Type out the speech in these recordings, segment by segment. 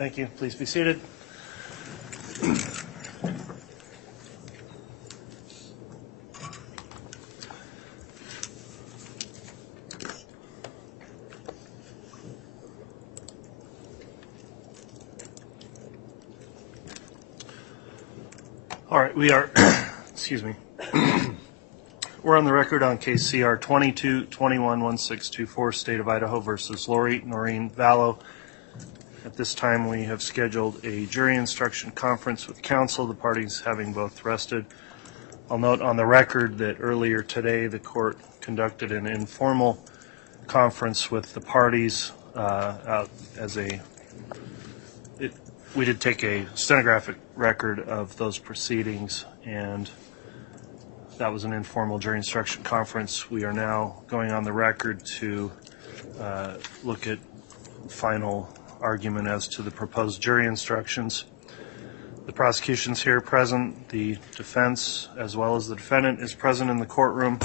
Thank you. Please be seated. All right, we are, excuse me. We're on the record on case CR 22-21-1624, State of Idaho versus Lori Noreen Vallow. At this time, we have scheduled a jury instruction conference with counsel, the parties having both rested. I'll note on the record that earlier today, the court conducted an informal conference with the parties we did take a stenographic record of those proceedings, and that was an informal jury instruction conference. We are now going on the record to look at final argument as to the proposed jury instructions. The prosecution's here present. The defense, as well as the defendant, is present in the courtroom.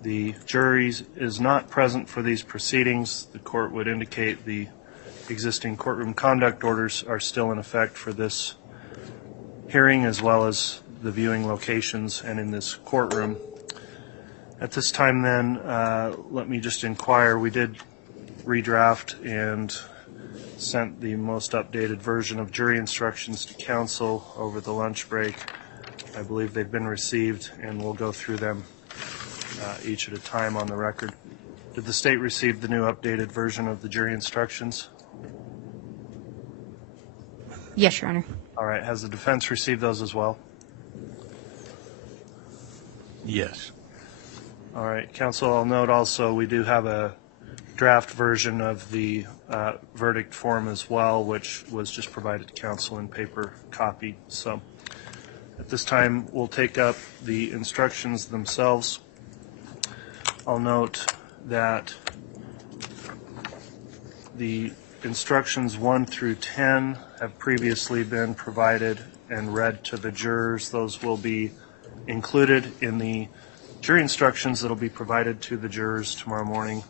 The jury is not present for these proceedings. The court would indicate the existing courtroom conduct orders are still in effect for this hearing, as well as the viewing locations and in this courtroom. At this time then, let me just inquire. We did redraft and sent the most updated version of jury instructions to counsel over the lunch break. I believe they've been received, and we'll go through them each at a time on the record. Did the state receive the new updated version of the jury instructions? Yes, Your Honor. All right. Has the defense received those as well? Yes. All right. Counsel, I'll note also we do have a draft version of the verdict form as well, which was just provided to counsel in paper copy. So at this time, we'll take up the instructions themselves. I'll note that the instructions 1 through 10 have previously been provided and read to the jurors. Those will be included in the jury instructions that will be provided to the jurors tomorrow morning.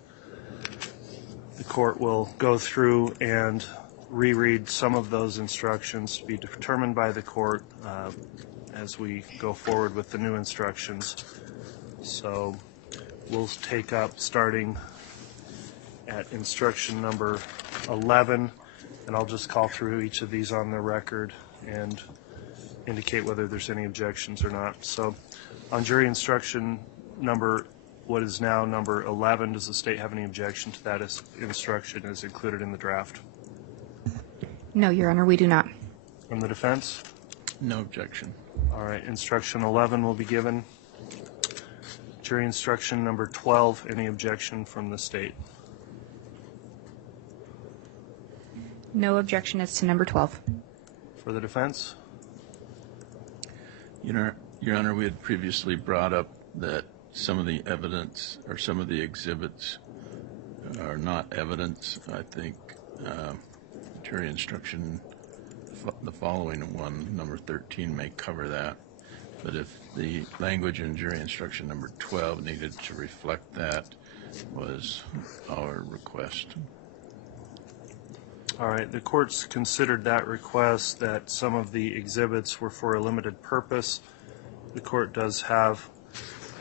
The court will go through and reread some of those instructions to be determined by the court as we go forward with the new instructions. So we'll take up starting at instruction number 11, and I'll just call through each of these on the record and indicate whether there's any objections or not. So on jury instruction number, what is now number 11, does the state have any objection to that instruction as included in the draft? No, Your Honor, we do not. From the defense? No objection. All right, instruction 11 will be given. Jury instruction number 12, any objection from the state? No objection as to number 12. For the defense? Your Honor, we had previously brought up that some of the evidence or some of the exhibits are not evidence. I think jury instruction, the following one, number 13, may cover that. But if the language in jury instruction number 12 needed to reflect that, was our request. All right, the court's considered that request, that some of the exhibits were for a limited purpose. The court does have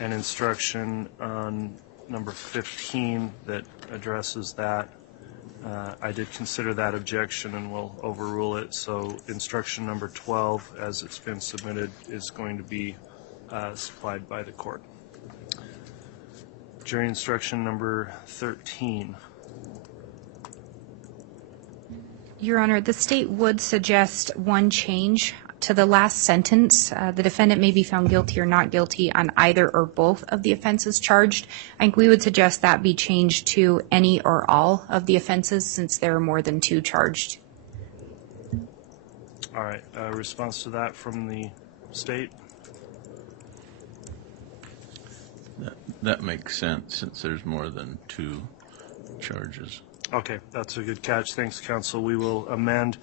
an instruction on number 15 that addresses that. I did consider that objection and will overrule it. So instruction number 12, as it's been submitted, is going to be supplied by the court. Jury instruction number 13. Your Honor, the state would suggest one change to the last sentence. The defendant may be found guilty or not guilty on either or both of the offenses charged. I think we would suggest that be changed to any or all of the offenses, since there are more than 2 charged. All right, response to that from the state? That makes sense, since there's more than 2 charges. Okay, that's a good catch. Thanks, counsel. We will amend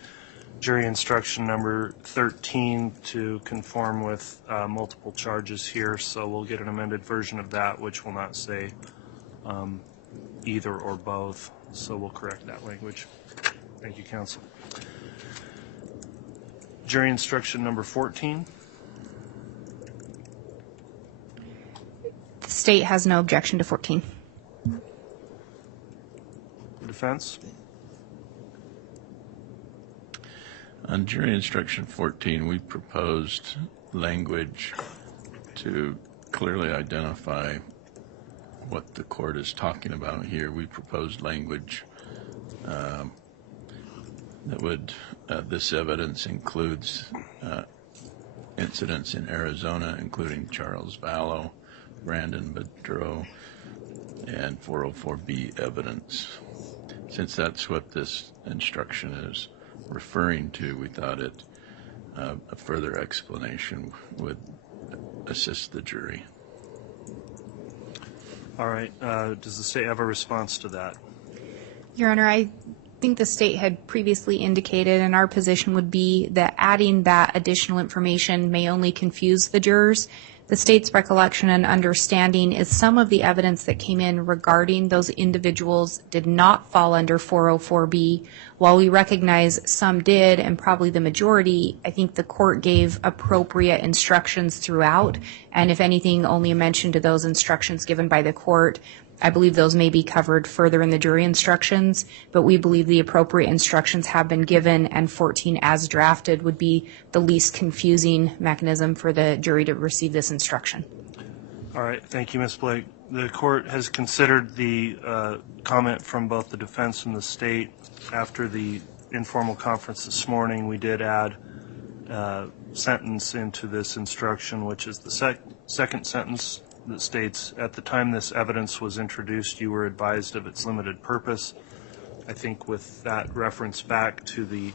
jury instruction number 13 to conform with multiple charges here, so we'll get an amended version of that, which will not say either or both, so we'll correct that language. Thank you, counsel. Jury instruction number 14. The state has no objection to 14. The defense? On jury instruction 14, we proposed language to clearly identify what the court is talking about here. We proposed language that would, this evidence includes incidents in Arizona, including Charles Vallow, Brandon Bedreau, and 404B evidence. Since that's what this instruction is referring to, we thought a further explanation would assist the jury. All right. Does the state have a response to that? Your Honor, I think the state had previously indicated, and our position would be that adding that additional information may only confuse the jurors. The state's recollection and understanding is some of the evidence that came in regarding those individuals did not fall under 404B. While we recognize some did, and probably the majority, I think the court gave appropriate instructions throughout, and if anything, only a mention to those instructions given by the court. I believe those may be covered further in the jury instructions, but we believe the appropriate instructions have been given, and 14 as drafted would be the least confusing mechanism for the jury to receive this instruction. All right. Thank you, Ms. Blake. The court has considered the comment from both the defense and the state. After the informal conference this morning, we did add a sentence into this instruction, which is the second sentence that states, at the time this evidence was introduced, you were advised of its limited purpose. I think with that reference back to the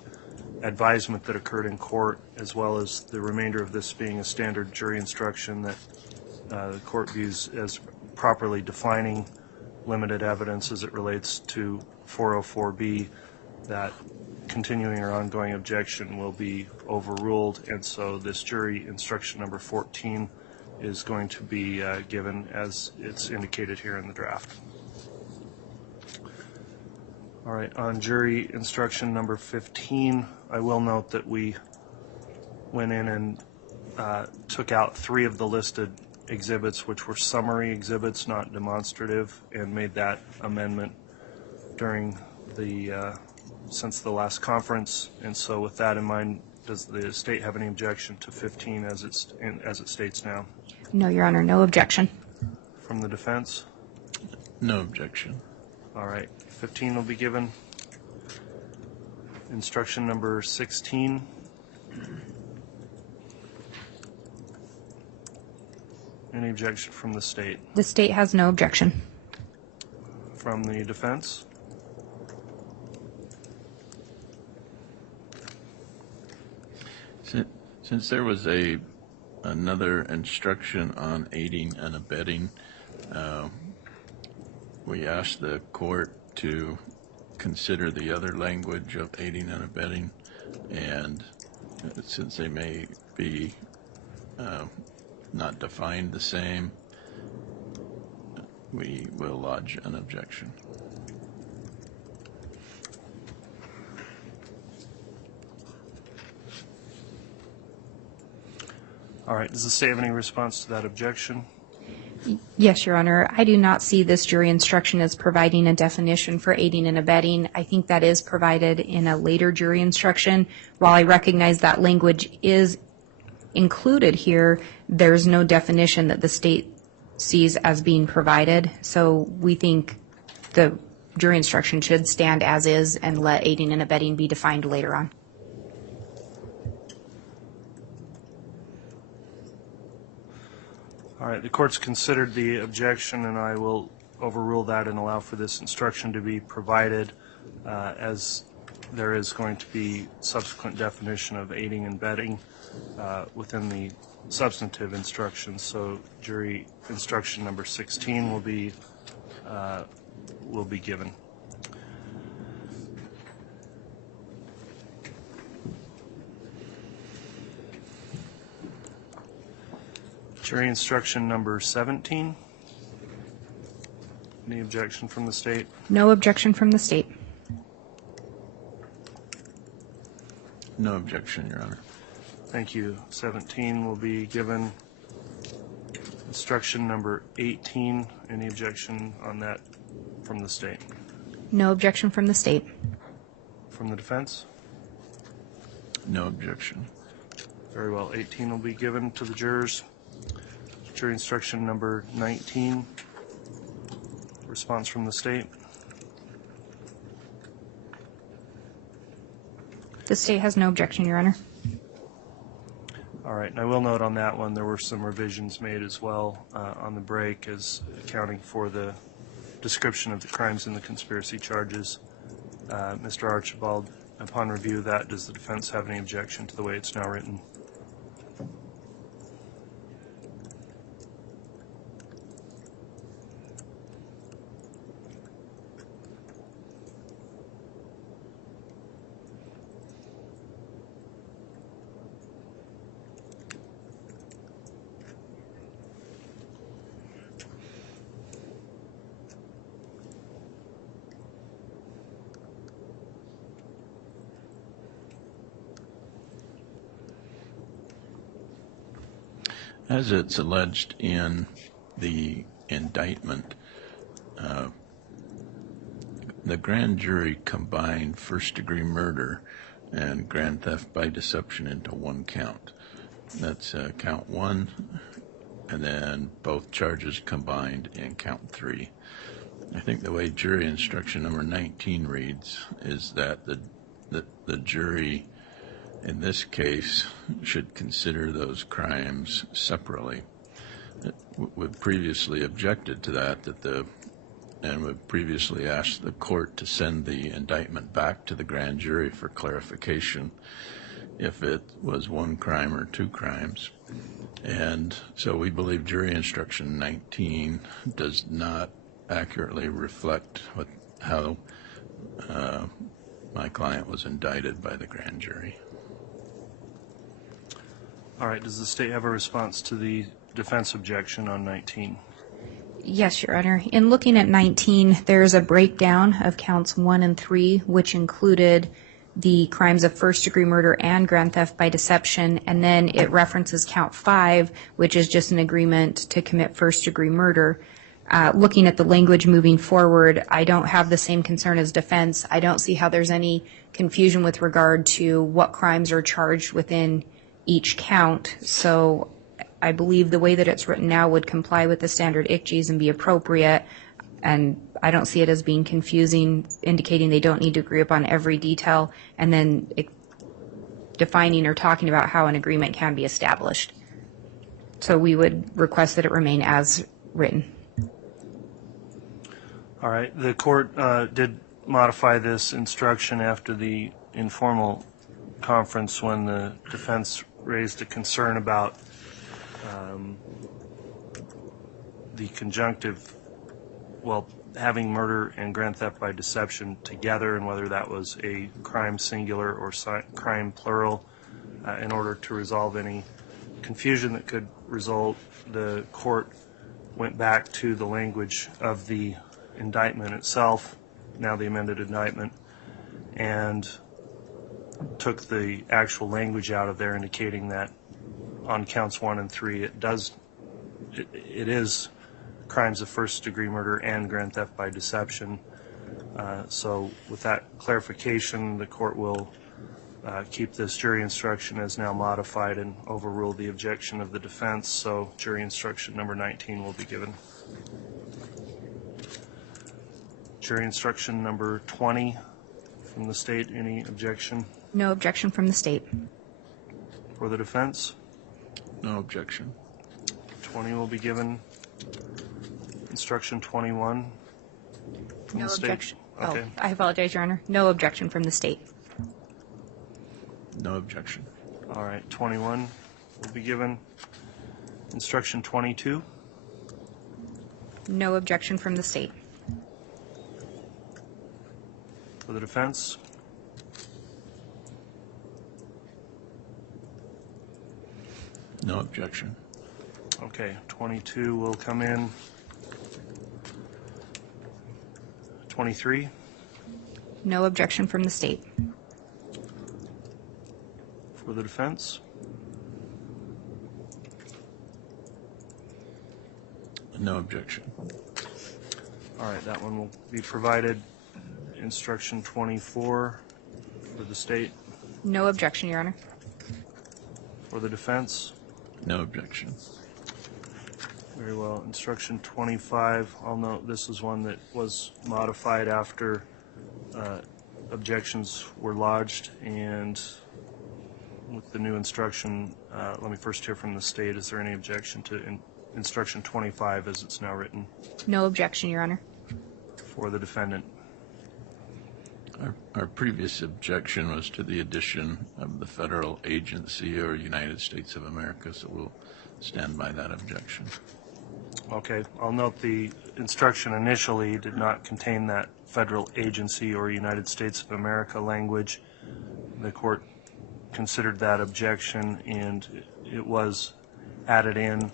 advisement that occurred in court, as well as the remainder of this being a standard jury instruction that the court views as properly defining limited evidence as it relates to 404B, that continuing or ongoing objection will be overruled, and so this jury instruction number 14 is going to be given as it's indicated here in the draft. All right, on jury instruction number 15, I will note that we went in and took out 3 of the listed exhibits, which were summary exhibits, not demonstrative, and made that amendment during the since the last conference. And so with that in mind, does the state have any objection to 15 as it states now? No, Your Honor, no objection. From the defense? No objection. All right, 15 will be given. Instruction number 16. Any objection from the state? The state has no objection. From the defense? Since there was another instruction on aiding and abetting, we asked the court to consider the other language of aiding and abetting, and since they may be not defined the same, we will lodge an objection. All right, does the state have any response to that objection? Yes, Your Honor. I do not see this jury instruction as providing a definition for aiding and abetting. I think that is provided in a later jury instruction. While I recognize that language is included here, there's no definition that the state sees as being provided. So we think the jury instruction should stand as is and let aiding and abetting be defined later on. All right, the court's considered the objection, and I will overrule that and allow for this instruction to be provided, as there is going to be subsequent definition of aiding and abetting within the substantive instructions. So jury instruction number 16 will be given. Jury instruction number 17. Any objection from the state? No objection from the state. No objection, Your Honor. Thank you. 17 will be given. Instruction number 18. Any objection on that from the state? No objection from the state. From the defense? No objection. Very well. 18 will be given to the jurors. Jury instruction number 19. Response from the state? The state has no objection, Your Honor. All right, and I will note on that one there were some revisions made as well on the break as accounting for the description of the crimes in the conspiracy charges. Mr. Archibald, upon review of that, does the defense have any objection to the way it's now written? As it's alleged in the indictment, the grand jury combined first-degree murder and grand theft by deception into one count. That's count 1, and then both charges combined in count 3. I think the way jury instruction number 19 reads is that the jury in this case should consider those crimes separately. We've previously objected to that, and we've previously asked the court to send the indictment back to the grand jury for clarification if it was one crime or two crimes. And so we believe jury instruction 19 does not accurately reflect how my client was indicted by the grand jury. All right, does the state have a response to the defense objection on 19? Yes, Your Honor. In looking at 19, there's a breakdown of counts 1 and 3, which included the crimes of first-degree murder and grand theft by deception, and then it references count 5, which is just an agreement to commit first-degree murder. Looking at the language moving forward, I don't have the same concern as defense. I don't see how there's any confusion with regard to what crimes are charged within each count. So I believe the way that it's written now would comply with the standard ICJs and be appropriate. And I don't see it as being confusing, indicating they don't need to agree upon every detail, and then defining or talking about how an agreement can be established. So we would request that it remain as written. All right, the court did modify this instruction after the informal conference when the defense raised a concern about the conjunctive, well, having murder and grand theft by deception together, and whether that was a crime singular or crime plural. In order to resolve any confusion that could result, the court went back to the language of the indictment itself, now the amended indictment, and took the actual language out of there, indicating that on counts 1 and 3 it is crimes of first-degree murder and grand theft by deception. So with that clarification, the court will keep this jury instruction as now modified and overrule the objection of the defense. So jury instruction number 19 will be given. Jury instruction number 20 from the state. Any objection? No objection from the state. For the defense? No objection. 20 will be given. Instruction 21 from No the state? objection. Okay. Oh, I apologize, Your Honor. No objection from the state. No objection. All right, 21 will be given. Instruction 22? No objection from the state. For the defense? No objection. Okay, 22 will come in. 23? No objection from the state. For the defense? No objection. All right, that one will be provided. Instruction 24 for the state. No objection, Your Honor. For the defense. No objection. Very well. Instruction 25, I'll note this is one that was modified after objections were lodged, and with the new instruction, let me first hear from the state. Is there any objection to instruction 25 as it's now written? No objection, Your Honor. For the defendant. Our previous objection was to the addition of the federal agency or United States of America, so we'll stand by that objection. Okay, I'll note the instruction initially did not contain that federal agency or United States of America language. The court considered that objection and it was added in.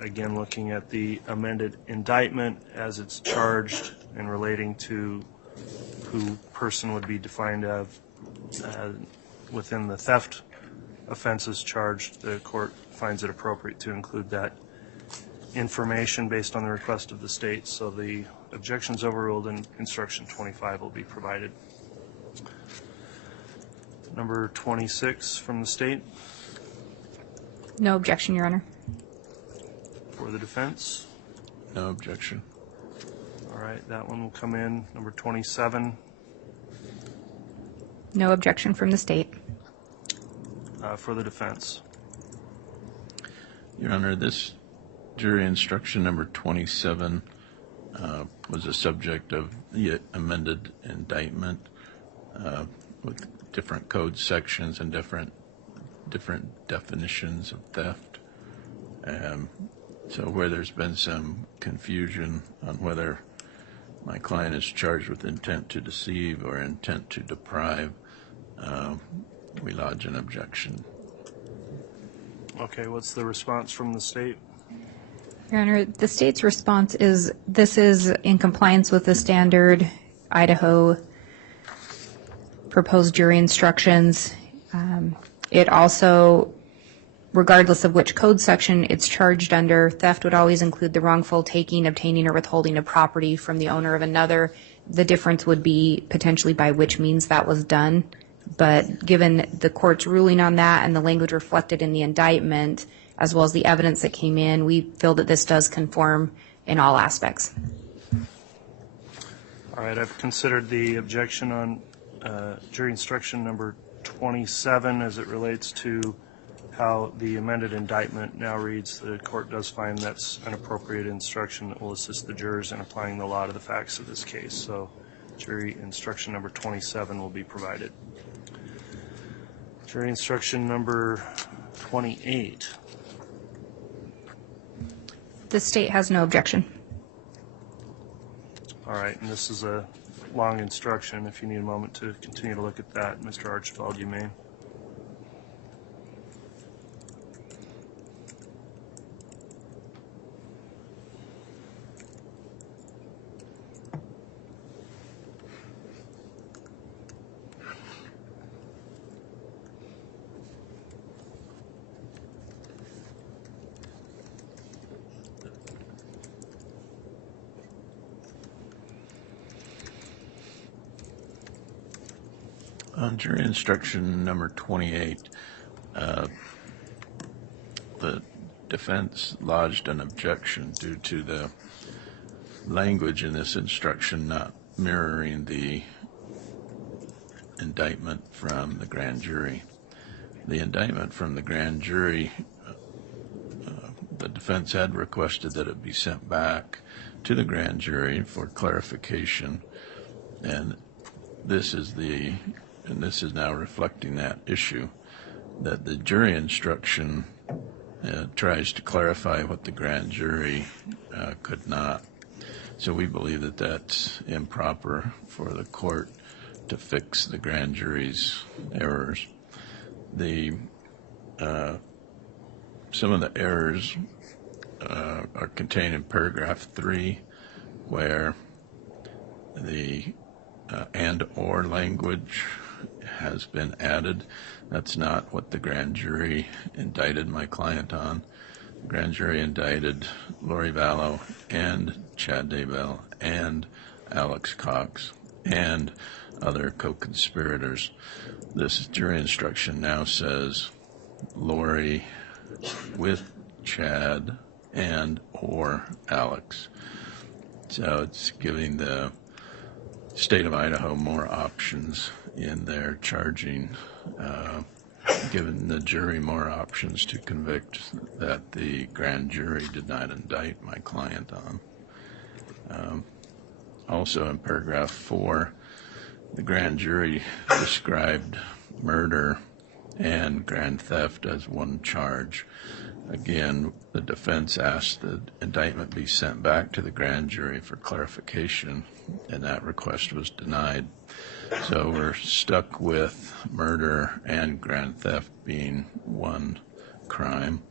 Again, looking at the amended indictment as it's charged and relating to who person would be defined of within the theft offenses charged, the court finds it appropriate to include that information based on the request of the state. So the objections overruled and instruction 25 will be provided. Number 26 from the state. No objection, Your Honor. For the defense. No objection. All right, that one will come in. Number 27. No objection from the state. For the defense. Your Honor, this jury instruction number 27 was a subject of the amended indictment with different code sections and different definitions of theft. So where there's been some confusion on whether my client is charged with intent to deceive or intent to deprive, we lodge an objection. Okay, what's the response from the state? Your Honor, the state's response is this is in compliance with the standard Idaho proposed jury instructions. It also, regardless of which code section it's charged under, theft would always include the wrongful taking, obtaining, or withholding of property from the owner of another. The difference would be potentially by which means that was done. But given the court's ruling on that and the language reflected in the indictment, as well as the evidence that came in, we feel that this does conform in all aspects. All right, I've considered the objection on jury instruction number 27 as it relates to how the amended indictment now reads. The court does find that's an appropriate instruction that will assist the jurors in applying the law to the facts of this case. So jury instruction number 27 will be provided. Jury instruction number 28. The state has no objection. All right, and this is a long instruction. If you need a moment to continue to look at that, Mr. Archibald, you may. On jury instruction number 28, the defense lodged an objection due to the language in this instruction not mirroring the indictment from the grand jury. The indictment from the grand jury, the defense had requested that it be sent back to the grand jury for clarification, and this is now reflecting that issue, that the jury instruction tries to clarify what the grand jury could not. So we believe that that's improper for the court to fix the grand jury's errors. Some of the errors are contained in paragraph 3, where the and or language has been added. That's not what the grand jury indicted my client on. grand jury indicted Lori Vallow and Chad Daybell and Alex Cox and other co-conspirators. This jury instruction now says Lori with Chad and or Alex. So it's giving the state of Idaho more options in their charging, giving the jury more options to convict that the grand jury did not indict my client on. Also in paragraph 4, the grand jury described murder and grand theft as one charge. Again, the defense asked the indictment be sent back to the grand jury for clarification, and that request was denied. So we're stuck with murder and grand theft being one crime,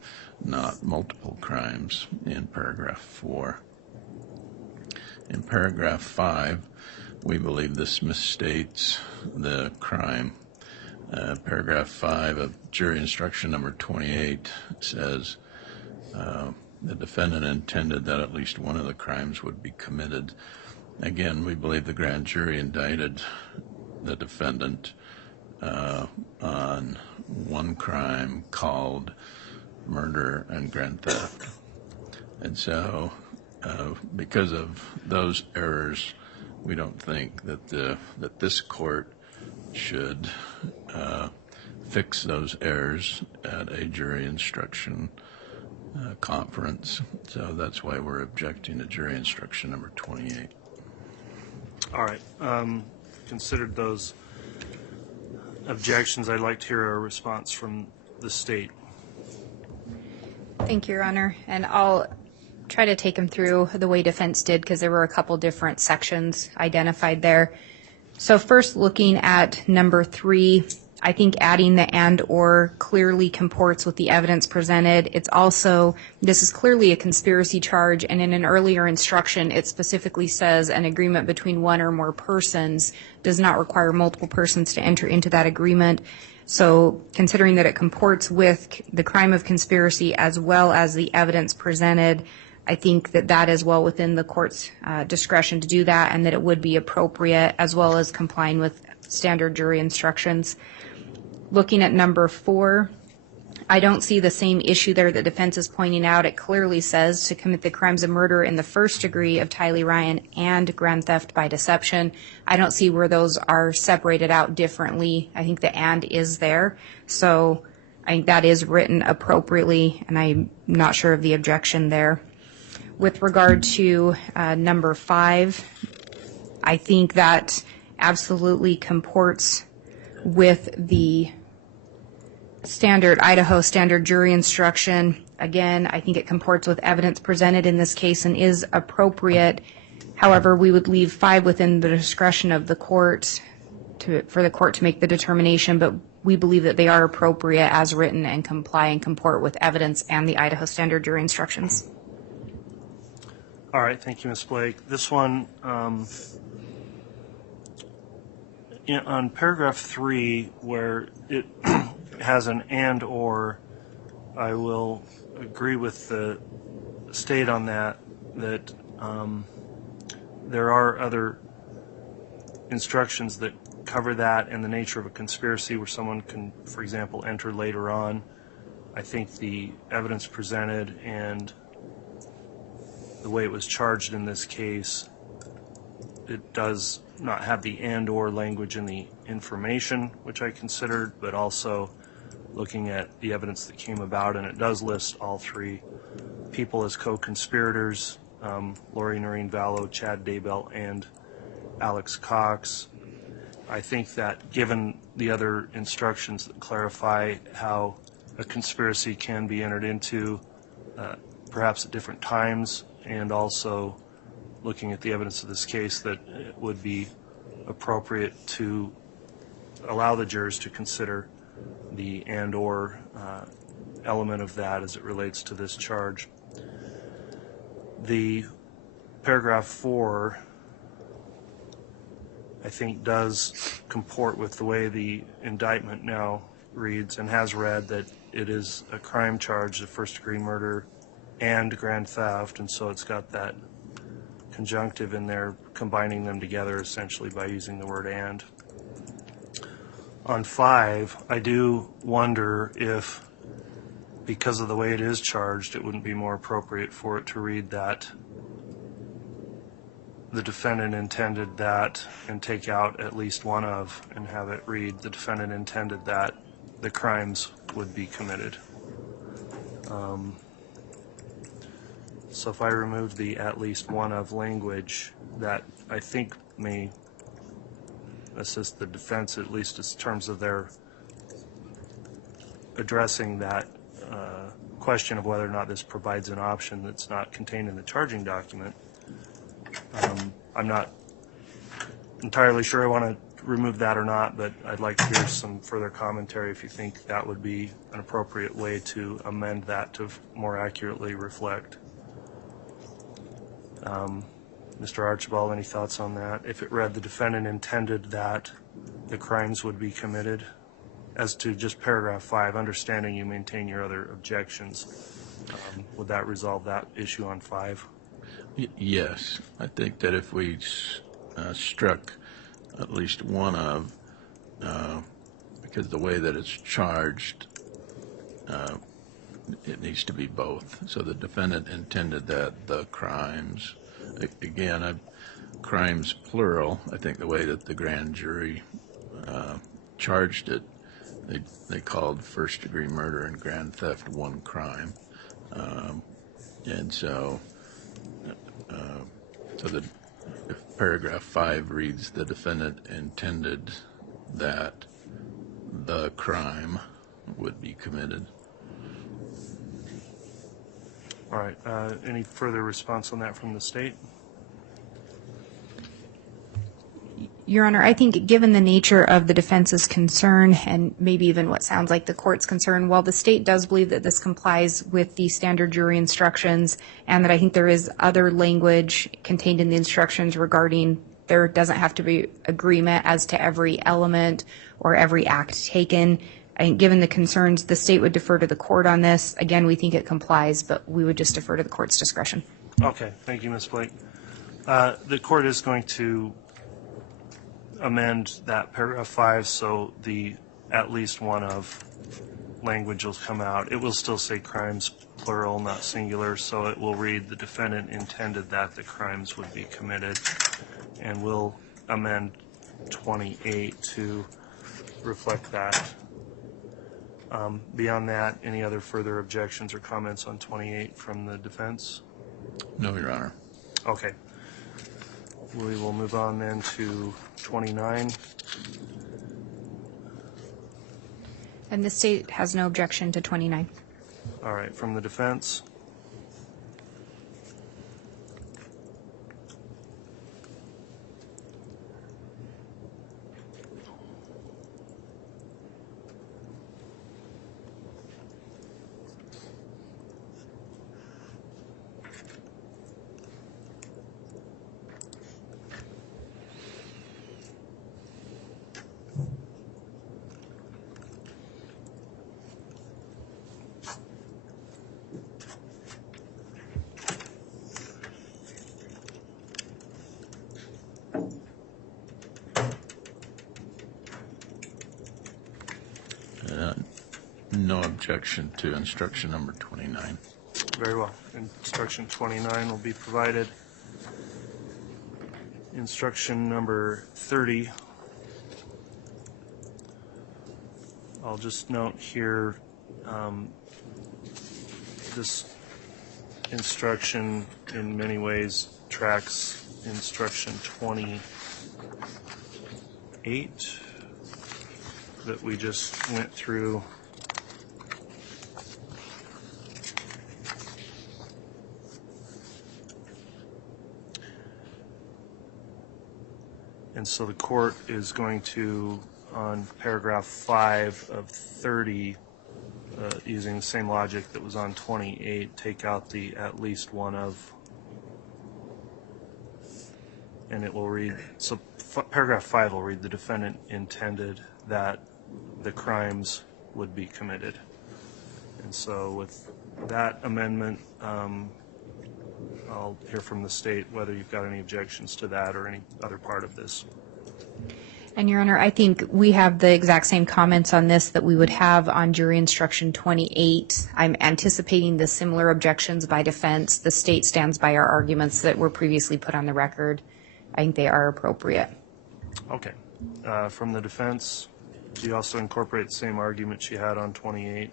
not multiple crimes in paragraph 4. In paragraph 5, we believe this misstates the crime. Paragraph 5 of jury instruction number 28 says the defendant intended that at least one of the crimes would be committed. Again, we believe the grand jury indicted the defendant on one crime called murder and grand theft. And so because of those errors, we don't think that that this court should fix those errors at a jury instruction conference. So that's why we're objecting to jury instruction number 28. All right. Considered those objections, I'd like to hear a response from the state. Thank you, Your Honor. And I'll try to take them through the way defense did, because there were a couple different sections identified there. So first, looking at number 3, I think adding the and or clearly comports with the evidence presented. It's also, this is clearly a conspiracy charge, and in an earlier instruction, it specifically says an agreement between one or more persons does not require multiple persons to enter into that agreement. So considering that it comports with the crime of conspiracy as well as the evidence presented, I think that that is well within the court's discretion to do that, and that it would be appropriate, as well as complying with standard jury instructions. Looking at number 4, I don't see the same issue there that defense is pointing out. It clearly says to commit the crimes of murder in the first degree of Tylee Ryan and grand theft by deception. I don't see where those are separated out differently. I think the and is there. So I think that is written appropriately, and I'm not sure of the objection there. With regard to number 5, I think that absolutely comports with the Idaho standard jury instruction. Again, I think it comports with evidence presented in this case and is appropriate. However, we would leave 5 within the discretion of the court for the court to make the determination, but we believe that they are appropriate as written and comply and comport with evidence and the Idaho standard jury instructions. All right. Thank you, Ms. Blake. This one, on paragraph 3, where it has an and or, I will agree with the state on that there are other instructions that cover that and the nature of a conspiracy where someone can, for example, enter later on. I think the evidence presented and the way it was charged in this case, it does not have the and or language in the information, which I considered, but also looking at the evidence that came about, and it does list all 3 people as co-conspirators, Lori Noreen Vallow, Chad Daybell, and Alex Cox. I think that given the other instructions that clarify how a conspiracy can be entered into, perhaps at different times, and also looking at the evidence of this case, that it would be appropriate to allow the jurors to consider the and or element of that as it relates to this charge. The paragraph 4, I think, does comport with the way the indictment now reads and has read, that it is a crime charge of first-degree murder and grand theft, and so it's got that conjunctive in there, combining them together essentially by using the word and. On 5, I do wonder if, because of the way it is charged, it wouldn't be more appropriate for it to read that the defendant intended that and take out at least one of, and have it read the defendant intended that the crimes would be committed. So if I remove the at least one of language, that I think may assist the defense, at least in terms of their addressing that question of whether or not this provides an option that's not contained in the charging document. I'm not entirely sure I want to remove that or not, but I'd like to hear some further commentary if you think that would be an appropriate way to amend that to more accurately reflect. Mr. Archibald, any thoughts on that? If it read the defendant intended that the crimes would be committed, as to just paragraph 5, understanding you maintain your other objections, would that resolve that issue on 5? Yes, I think that if we struck at least one of, because the way that it's charged, it needs to be both. So the defendant intended that the crimes, again, crimes plural. I think the way that the grand jury charged it, they called first-degree murder and grand theft one crime, and so if paragraph 5 reads the defendant intended that the crime would be committed. All right. Any further response on that from the state? Your Honor, I think given the nature of the defense's concern and maybe even what sounds like the court's concern, while the state does believe that this complies with the standard jury instructions and that I think there is other language contained in the instructions regarding there doesn't have to be agreement as to every element or every act taken, I think given the concerns, the state would defer to the court on this. Again, we think it complies, but we would just defer to the court's discretion. Okay. Thank you, Ms. Blake. The court is going to amend that paragraph 5 so the at least one of language will come out. It will still say crimes plural, not singular, so it will read the defendant intended that the crimes would be committed, and we'll amend 28 to reflect that. Beyond that, any other further objections or comments on 28 from the defense? No, Your Honor. Okay. We will move on then to 29. And the state has no objection to 29. All right. From the defense? No objection to instruction number 29. Very well. Instruction 29 will be provided. Instruction number 30. I'll just note here, this instruction in many ways tracks instruction 28 that we just went through. And so the court is going to, on paragraph 5 of 30, using the same logic that was on 28, take out the at least one of, and it will read, so paragraph 5 will read the defendant intended that the crimes would be committed. And so with that amendment, I'll hear from the state whether you've got any objections to that or any other part of this. And Your Honor, I think we have the exact same comments on this that we would have on jury instruction 28. I'm anticipating the similar objections by defense. The state stands by our arguments that were previously put on the record. I think they are appropriate. Okay. From the defense, do you also incorporate the same argument she had on 28?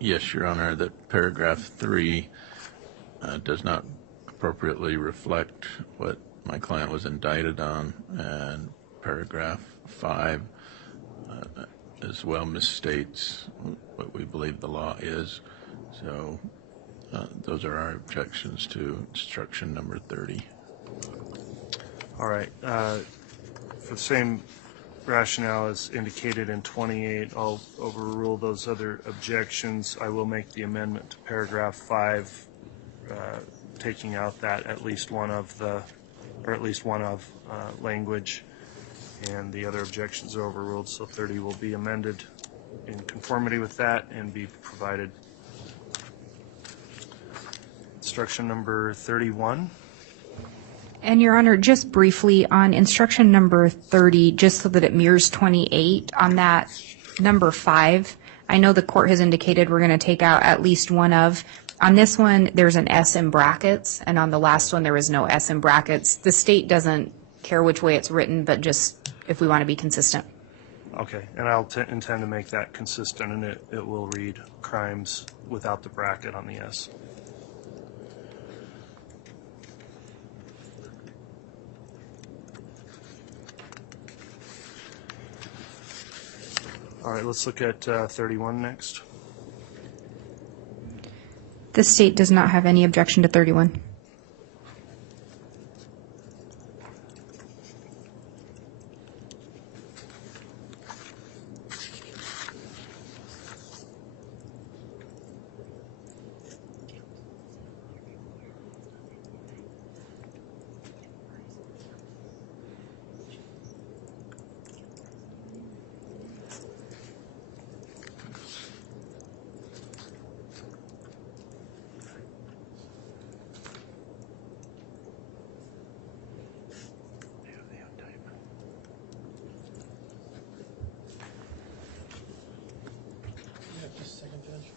Yes, Your Honor, that paragraph 3 does not appropriately reflect what my client was indicted on, and paragraph 5 as well misstates what we believe the law is. So those are our objections to instruction number 30. All right. For the same rationale as indicated in 28, I'll overrule those other objections. I will make the amendment to paragraph 5, taking out that at least one of language, and the other objections are overruled, so 30 will be amended in conformity with that and be provided. Instruction number 31. And Your Honor, just briefly on instruction number 30, just so that it mirrors 28, on that number 5, I know the court has indicated we're going to take out at least one of. On this one, there's an S in brackets, and on the last one, there was no S in brackets. The state doesn't care which way it's written, but just if we want to be consistent. Okay, and I'll intend to make that consistent, and it will read crimes without the bracket on the S. All right, let's look at 31 next. The state does not have any objection to 31.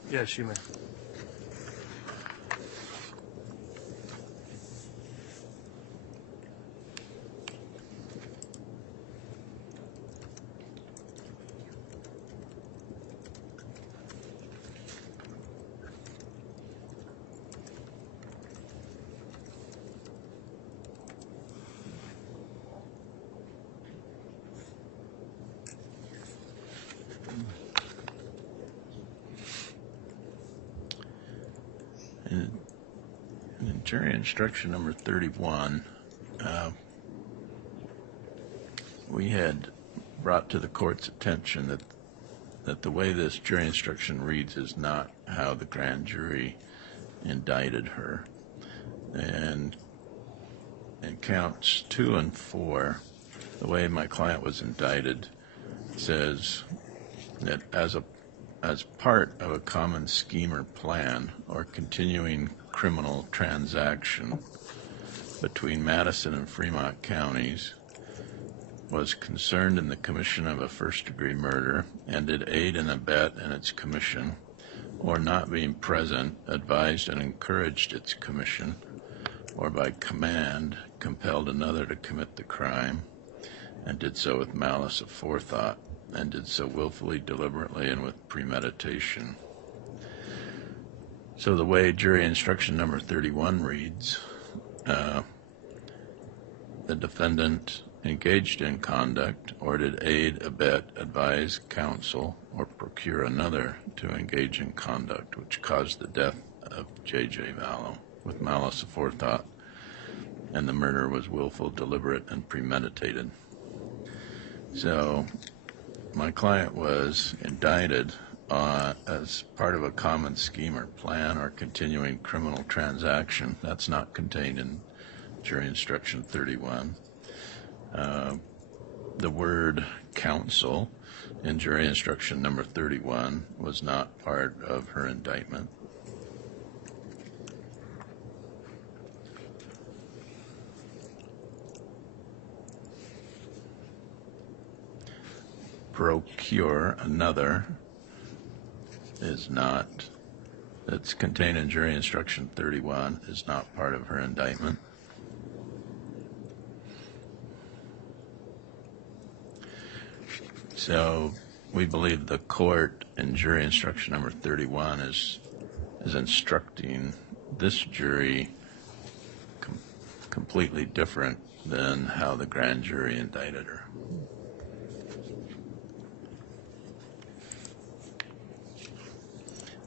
Yes, you may. In jury instruction number 31, we had brought to the court's attention that the way this jury instruction reads is not how the grand jury indicted her. And in counts 2 and 4, the way my client was indicted says that as part of a common scheme or plan or continuing criminal transaction between Madison and Fremont counties, was concerned in the commission of a first-degree murder and did aid and abet in its commission, or not being present, advised and encouraged its commission, or by command compelled another to commit the crime, and did so with malice aforethought, and did so willfully, deliberately, and with premeditation. So the way jury instruction number 31 reads, the defendant engaged in conduct or did aid, abet, advise, counsel, or procure another to engage in conduct which caused the death of J.J. Vallow with malice aforethought, and the murder was willful, deliberate, and premeditated. So my client was indicted as part of a common scheme or plan or continuing criminal transaction. That's not contained in jury instruction 31. The word counsel in jury instruction number 31 was not part of her indictment. procure another is not, that's contained in jury instruction 31, is not part of her indictment. So we believe the court in jury instruction number 31 is instructing this jury completely different than how the grand jury indicted her.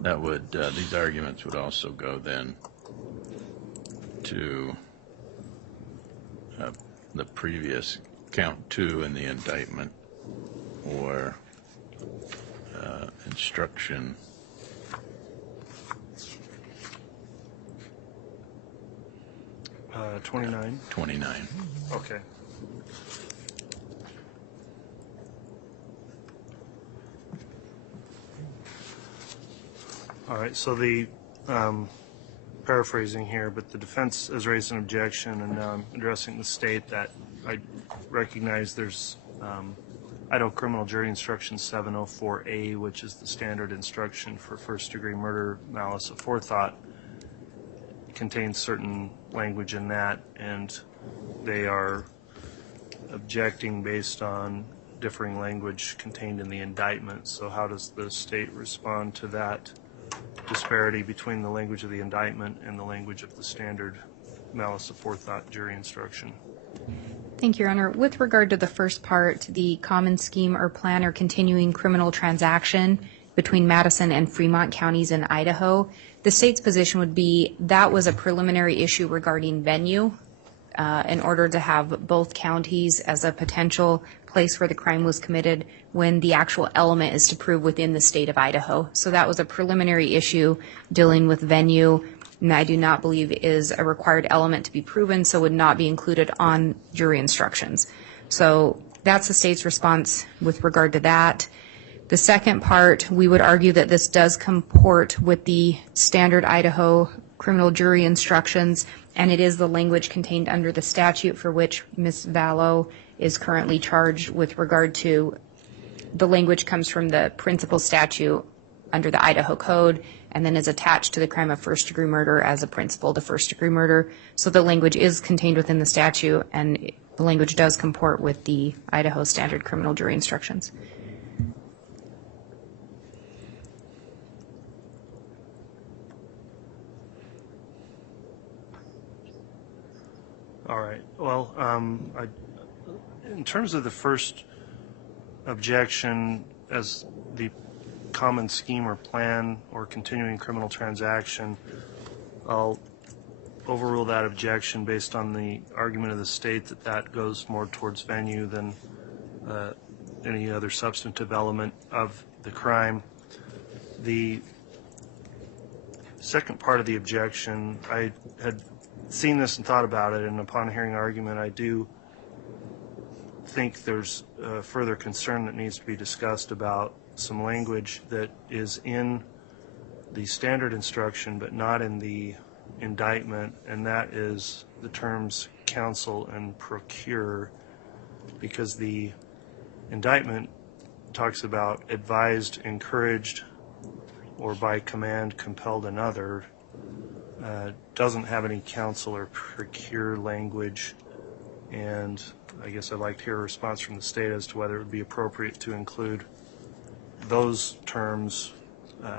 That would, these arguments would also go then to the previous count 2 in the indictment, or instruction 29. 29. Okay. All right, so the paraphrasing here, but the defense has raised an objection, and now I'm addressing the state that I recognize there's Idaho Criminal Jury Instruction 704A, which is the standard instruction for first-degree murder, malice aforethought. It contains certain language in that, and they are objecting based on differing language contained in the indictment. So how does the state respond to that disparity between the language of the indictment and the language of the standard malice aforethought jury instruction? Thank you, Your Honor. With regard to the first part, the common scheme or plan or continuing criminal transaction between Madison and Fremont counties in Idaho, the state's position would be that was a preliminary issue regarding venue in order to have both counties as a potential place where the crime was committed when the actual element is to prove within the state of Idaho. So that was a preliminary issue dealing with venue, and I do not believe is a required element to be proven, so would not be included on jury instructions. So that's the state's response with regard to that. The second part, we would argue that this does comport with the standard Idaho criminal jury instructions, and it is the language contained under the statute for which Ms. Vallow is currently charged. With regard to the language comes from the principal statute under the Idaho Code, and then is attached to the crime of first-degree murder as a principle to first-degree murder. So the language is contained within the statute, and the language does comport with the Idaho standard criminal jury instructions. All right. Well, in terms of the first objection as the common scheme or plan or continuing criminal transaction, I'll overrule that objection based on the argument of the state that that goes more towards venue than any other substantive element of the crime. The second part of the objection, I had seen this and thought about it, and upon hearing argument, I do think there's further concern that needs to be discussed about some language that is in the standard instruction but not in the indictment, and that is the terms counsel and procure, because the indictment talks about advised, encouraged, or by command compelled another. Doesn't have any counsel or procure language, and I guess I'd like to hear a response from the state as to whether it would be appropriate to include those terms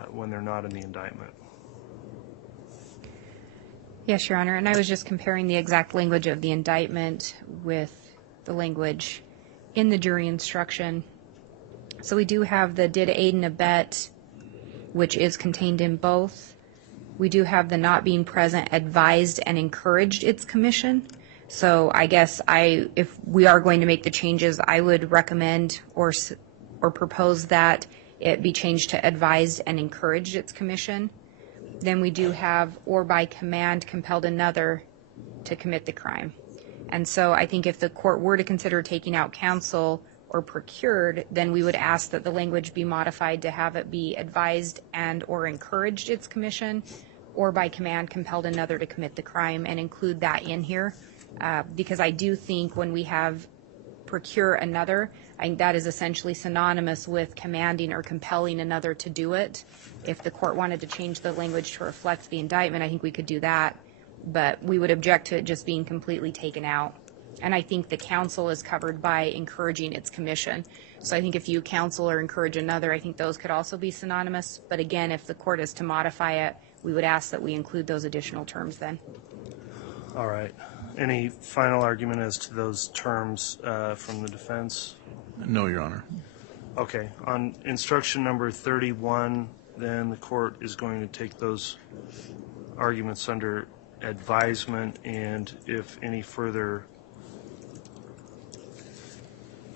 when they're not in the indictment. Yes, Your Honor, and I was just comparing the exact language of the indictment with the language in the jury instruction. So we do have the did aid and abet, which is contained in both. We do have the not being present advised and encouraged its commission. So I guess if we are going to make the changes, I would recommend or propose that it be changed to advised and encouraged its commission. Then we do have or by command compelled another to commit the crime. And so I think if the court were to consider taking out counsel or procured, then we would ask that the language be modified to have it be advised and or encouraged its commission, or by command compelled another to commit the crime, and include that in here. Because I do think when we have procure another, I think that is essentially synonymous with commanding or compelling another to do it. If the court wanted to change the language to reflect the indictment, I think we could do that, but we would object to it just being completely taken out. And I think the counsel is covered by encouraging its commission. So I think if you counsel or encourage another, I think those could also be synonymous. But again, if the court is to modify it, we would ask that we include those additional terms then. All right. Any final argument as to those terms from the defense? No, Your Honor. Okay. On instruction number 31, then the court is going to take those arguments under advisement, and if any further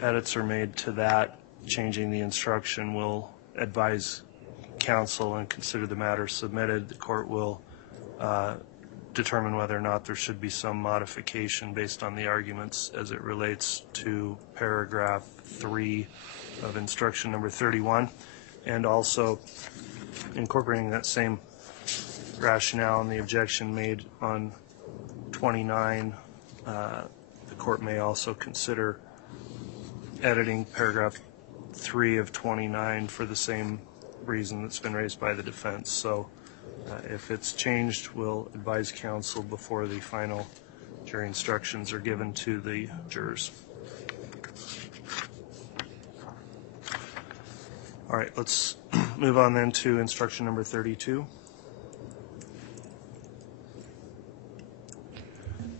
edits are made to that, changing the instruction, will advise counsel and consider the matter submitted. The court will determine whether or not there should be some modification based on the arguments as it relates to paragraph 3 of instruction number 31, and also incorporating that same rationale and the objection made on 29. The court may also consider editing paragraph 3 of 29 for the same reason that's been raised by the defense. So if it's changed, we'll advise counsel before the final jury instructions are given to the jurors. All right, let's move on then to instruction number 32.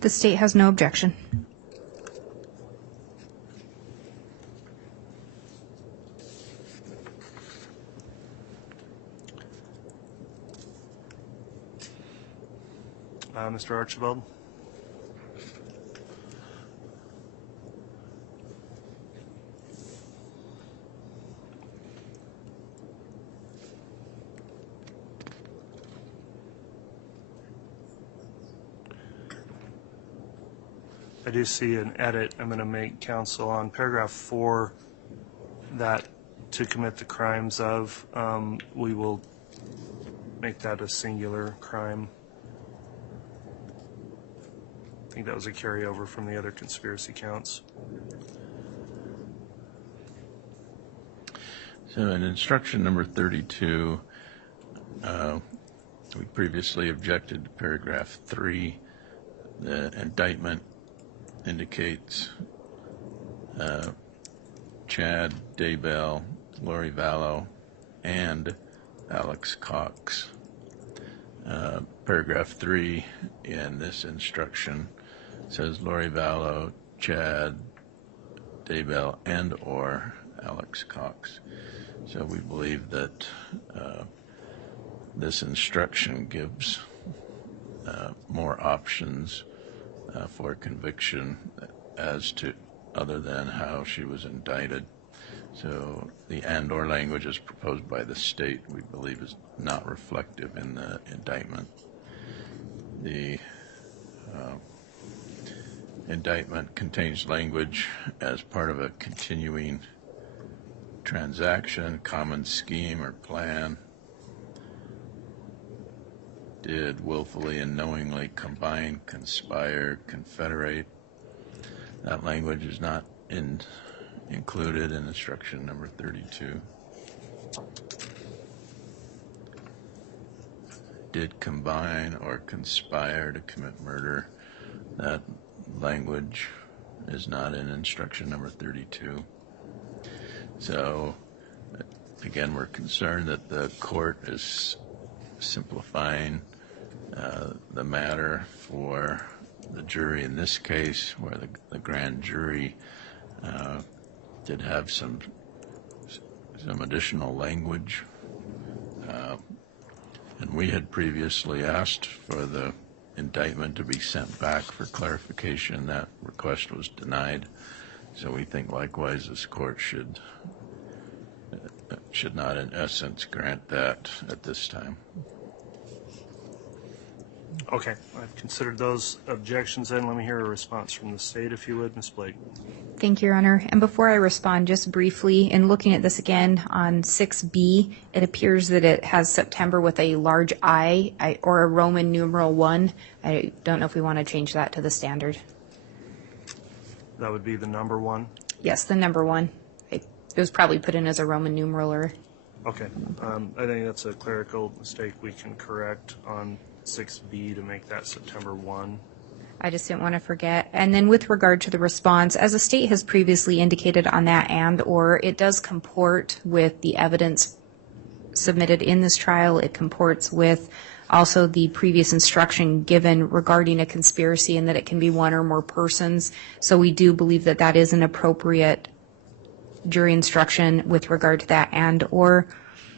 The state has no objection. Mr. Archibald? I do see an edit I'm going to make, counsel, on paragraph 4, that to commit the crimes of, we will make that a singular crime. I think that was a carryover from the other conspiracy counts. So in instruction number 32, we previously objected to paragraph 3. The indictment indicates Chad Daybell, Lori Vallow, and Alex Cox. Paragraph 3 in this instruction says Lori Vallow, Chad Daybell, and or Alex Cox. So we believe that this instruction gives more options for conviction as to other than how she was indicted. So the and or language as proposed by the state, we believe, is not reflective in the indictment. The indictment contains language as part of a continuing transaction, common scheme or plan, did willfully and knowingly combine, conspire, confederate. That language is not included in instruction number 32. Did combine or conspire to commit murder. That language is not in instruction number 32. So, again, we're concerned that the court is simplifying the matter for the jury in this case, where the grand jury did have some additional language. And we had previously asked for the indictment to be sent back for clarification. That request was denied. So we think likewise this court should not in essence grant that at this time. Okay, I've considered those objections, and let me hear a response from the state, if you would, Ms. Blake. Thank you, Your Honor. And before I respond, just briefly, in looking at this again on 6B, it appears that it has September with a large I or a Roman numeral 1. I don't know if we want to change that to the standard. That would be the number 1? Yes, the number 1. It was probably put in as a Roman numeral or. Okay. I think that's a clerical mistake we can correct on 6B to make that September 1. I just didn't want to forget. And then with regard to the response, as the state has previously indicated on that or it does comport with the evidence submitted in this trial. It comports with also the previous instruction given regarding a conspiracy and that it can be one or more persons. So we do believe that that is an appropriate jury instruction with regard to that or.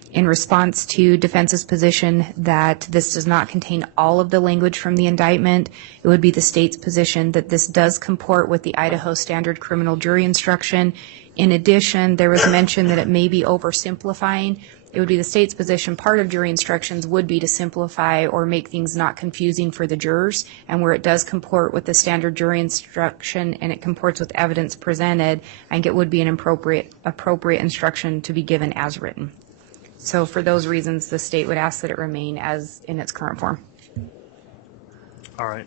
In response to defense's position that this does not contain all of the language from the indictment, it would be the state's position that this does comport with the Idaho Standard Criminal Jury Instruction. In addition, there was mention that it may be oversimplifying. It would be the state's position part of jury instructions would be to simplify or make things not confusing for the jurors, and where it does comport with the standard jury instruction and it comports with evidence presented, I think it would be an appropriate instruction to be given as written. So for those reasons, the state would ask that it remain as in its current form. All right.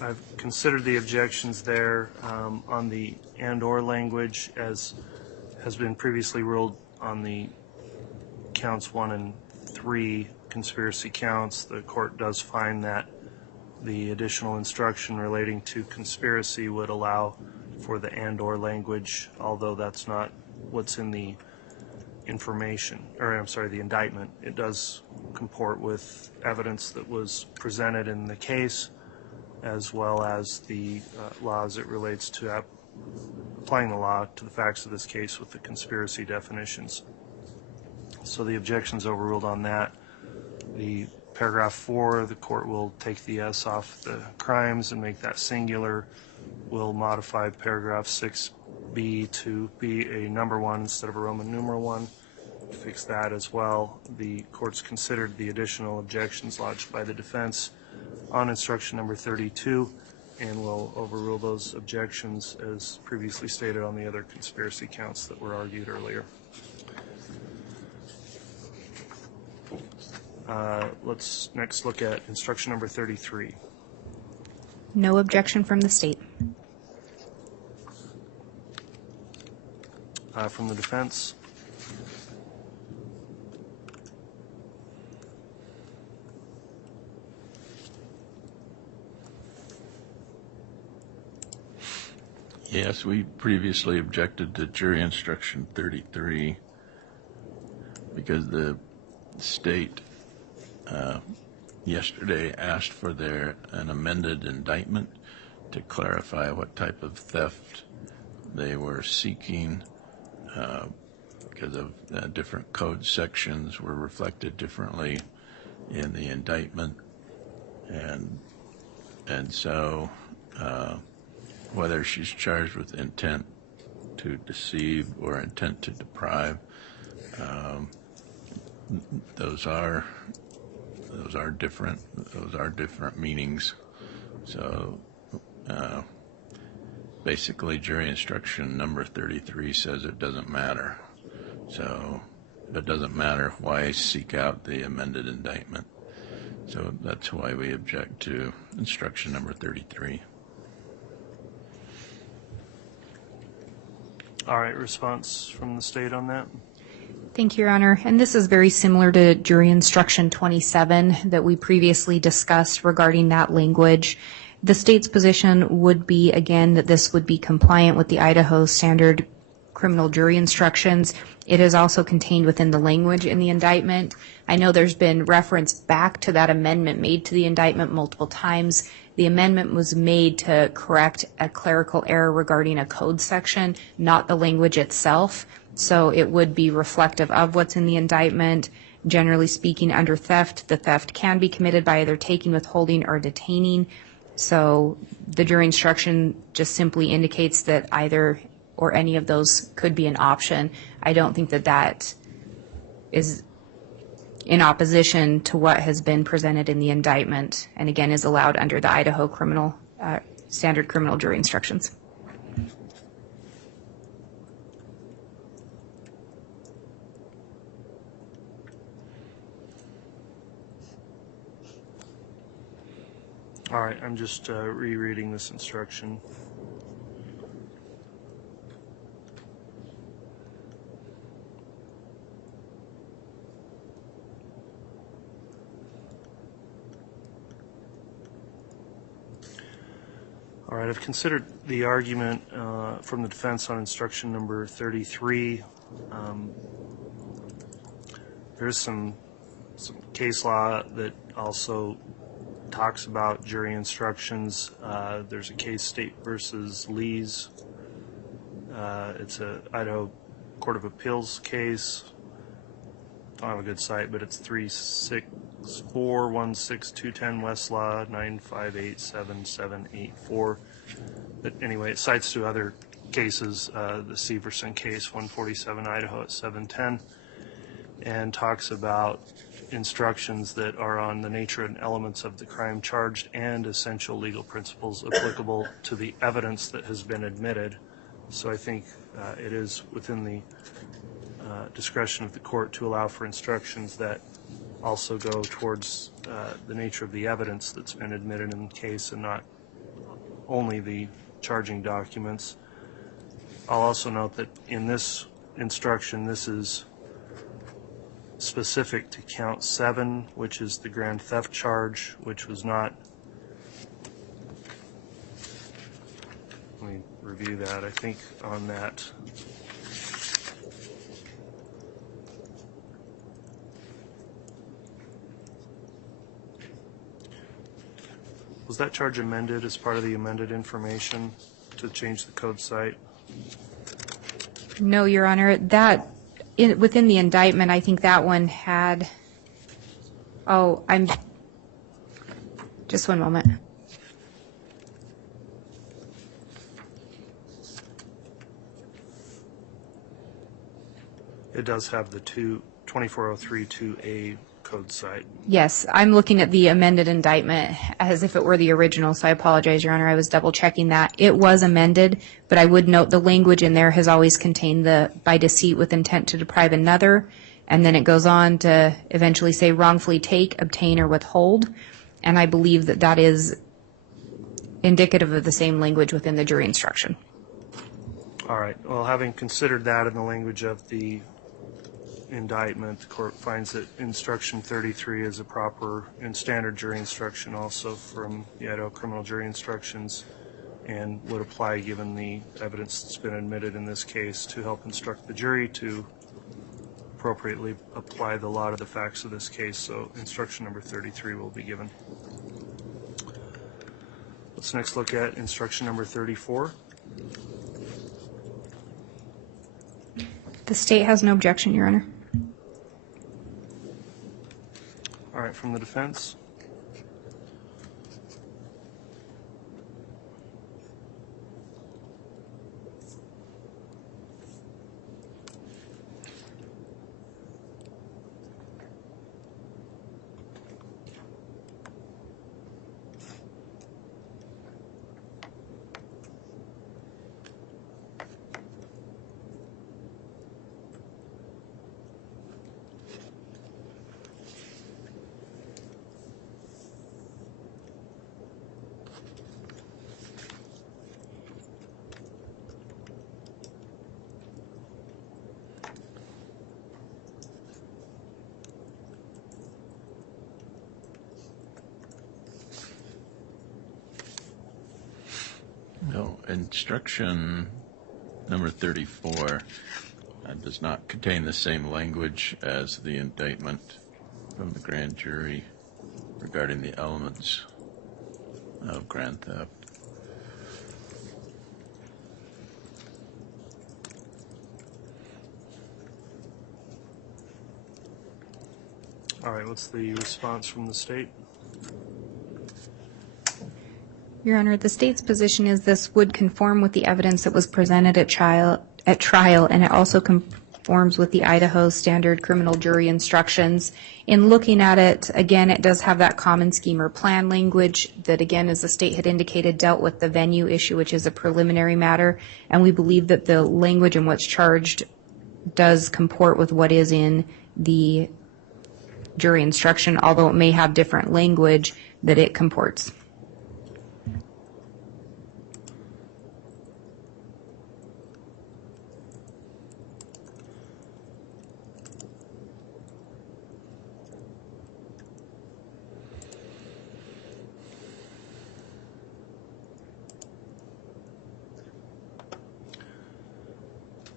I've considered the objections there on the and/or language as has been previously ruled on the counts 1 and 3 conspiracy counts. The court does find that the additional instruction relating to conspiracy would allow for the and/or language, although that's not what's in the the indictment. It does comport with evidence that was presented in the case, as well as the law as it relates to applying the law to the facts of this case with the conspiracy definitions. So the objection's overruled on that. The paragraph 4, the court will take the S off the crimes and make that singular. We'll modify paragraph 6B to be a number 1 instead of a Roman numeral 1. Fix that as well. The court's considered the additional objections lodged by the defense on instruction number 32 and will overrule those objections as previously stated on the other conspiracy counts that were argued earlier. Let's next look at instruction number 33. No objection from the state. From the defense. Yes, we previously objected to jury instruction 33 because the state yesterday asked for an amended indictment to clarify what type of theft they were seeking because of different code sections were reflected differently in the indictment, and so whether she's charged with intent to deceive or intent to deprive, those are different. Those are different meanings. So basically, jury instruction number 33 says it doesn't matter. So it doesn't matter why seek out the amended indictment. So that's why we object to instruction number 33. All right, response from the state on that? Thank you, Your Honor. And this is very similar to jury instruction 27 that we previously discussed regarding that language. The state's position would be, again, that this would be compliant with the Idaho Standard Criminal Jury Instructions. It is also contained within the language in the indictment. I know there's been reference back to that amendment made to the indictment multiple times. The amendment was made to correct a clerical error regarding a code section, not the language itself. So it would be reflective of what's in the indictment. Generally speaking, under theft, the theft can be committed by either taking, withholding, or detaining. So the jury instruction just simply indicates that either or any of those could be an option. I don't think that that is in opposition to what has been presented in the indictment, and again is allowed under the Idaho Standard Criminal Jury Instructions. All right, I'm just rereading this instruction. All right, I've considered the argument from the defense on instruction number 33. There's some case law that also talks about jury instructions. There's a case, State versus Lees. It's a Idaho Court of Appeals case. Don't have a good site, but it's 364-16210 Westlaw 9587784. But anyway, it cites to other cases, the Severson case, 147 Idaho at 710, and talks about instructions that are on the nature and elements of the crime charged and essential legal principles applicable to the evidence that has been admitted. So I think it is within the discretion of the court to allow for instructions that also go towards the nature of the evidence that's been admitted in the case and not only the charging documents. I'll also note that in this instruction, this is specific to count 7, which is the grand theft charge, which was not. Let me review that. I think on that. Was that charge amended as part of the amended information to change the code site? No, Your Honor. Within the indictment, I think that one had. Oh, just one moment. It does have the 24032A code site. Yes, I'm looking at the amended indictment as if it were the original, so I apologize, Your Honor. I was double checking that. It was amended, but I would note the language in there has always contained the by deceit with intent to deprive another, and then it goes on to eventually say wrongfully take, obtain, or withhold, and I believe that that is indicative of the same language within the jury instruction. All right. Well, having considered that in the language of the indictment, the court finds that instruction 33 is a proper and standard jury instruction also from the Idaho criminal jury instructions and would apply given the evidence that's been admitted in this case to help instruct the jury to appropriately apply the law to the facts of this case. So instruction number 33 will be given. Let's next look at instruction number 34. The state has no objection, Your Honor. All right, from the defense. No, instruction number 34 does not contain the same language as the indictment from the grand jury regarding the elements of grand theft. All right, what's the response from the state? Your Honor, the state's position is this would conform with the evidence that was presented at trial, and it also conforms with the Idaho standard criminal jury instructions. In looking at it, again, it does have that common scheme or plan language that, again, as the state had indicated, dealt with the venue issue, which is a preliminary matter, and we believe that the language in what's charged does comport with what is in the jury instruction, although it may have different language that it comports.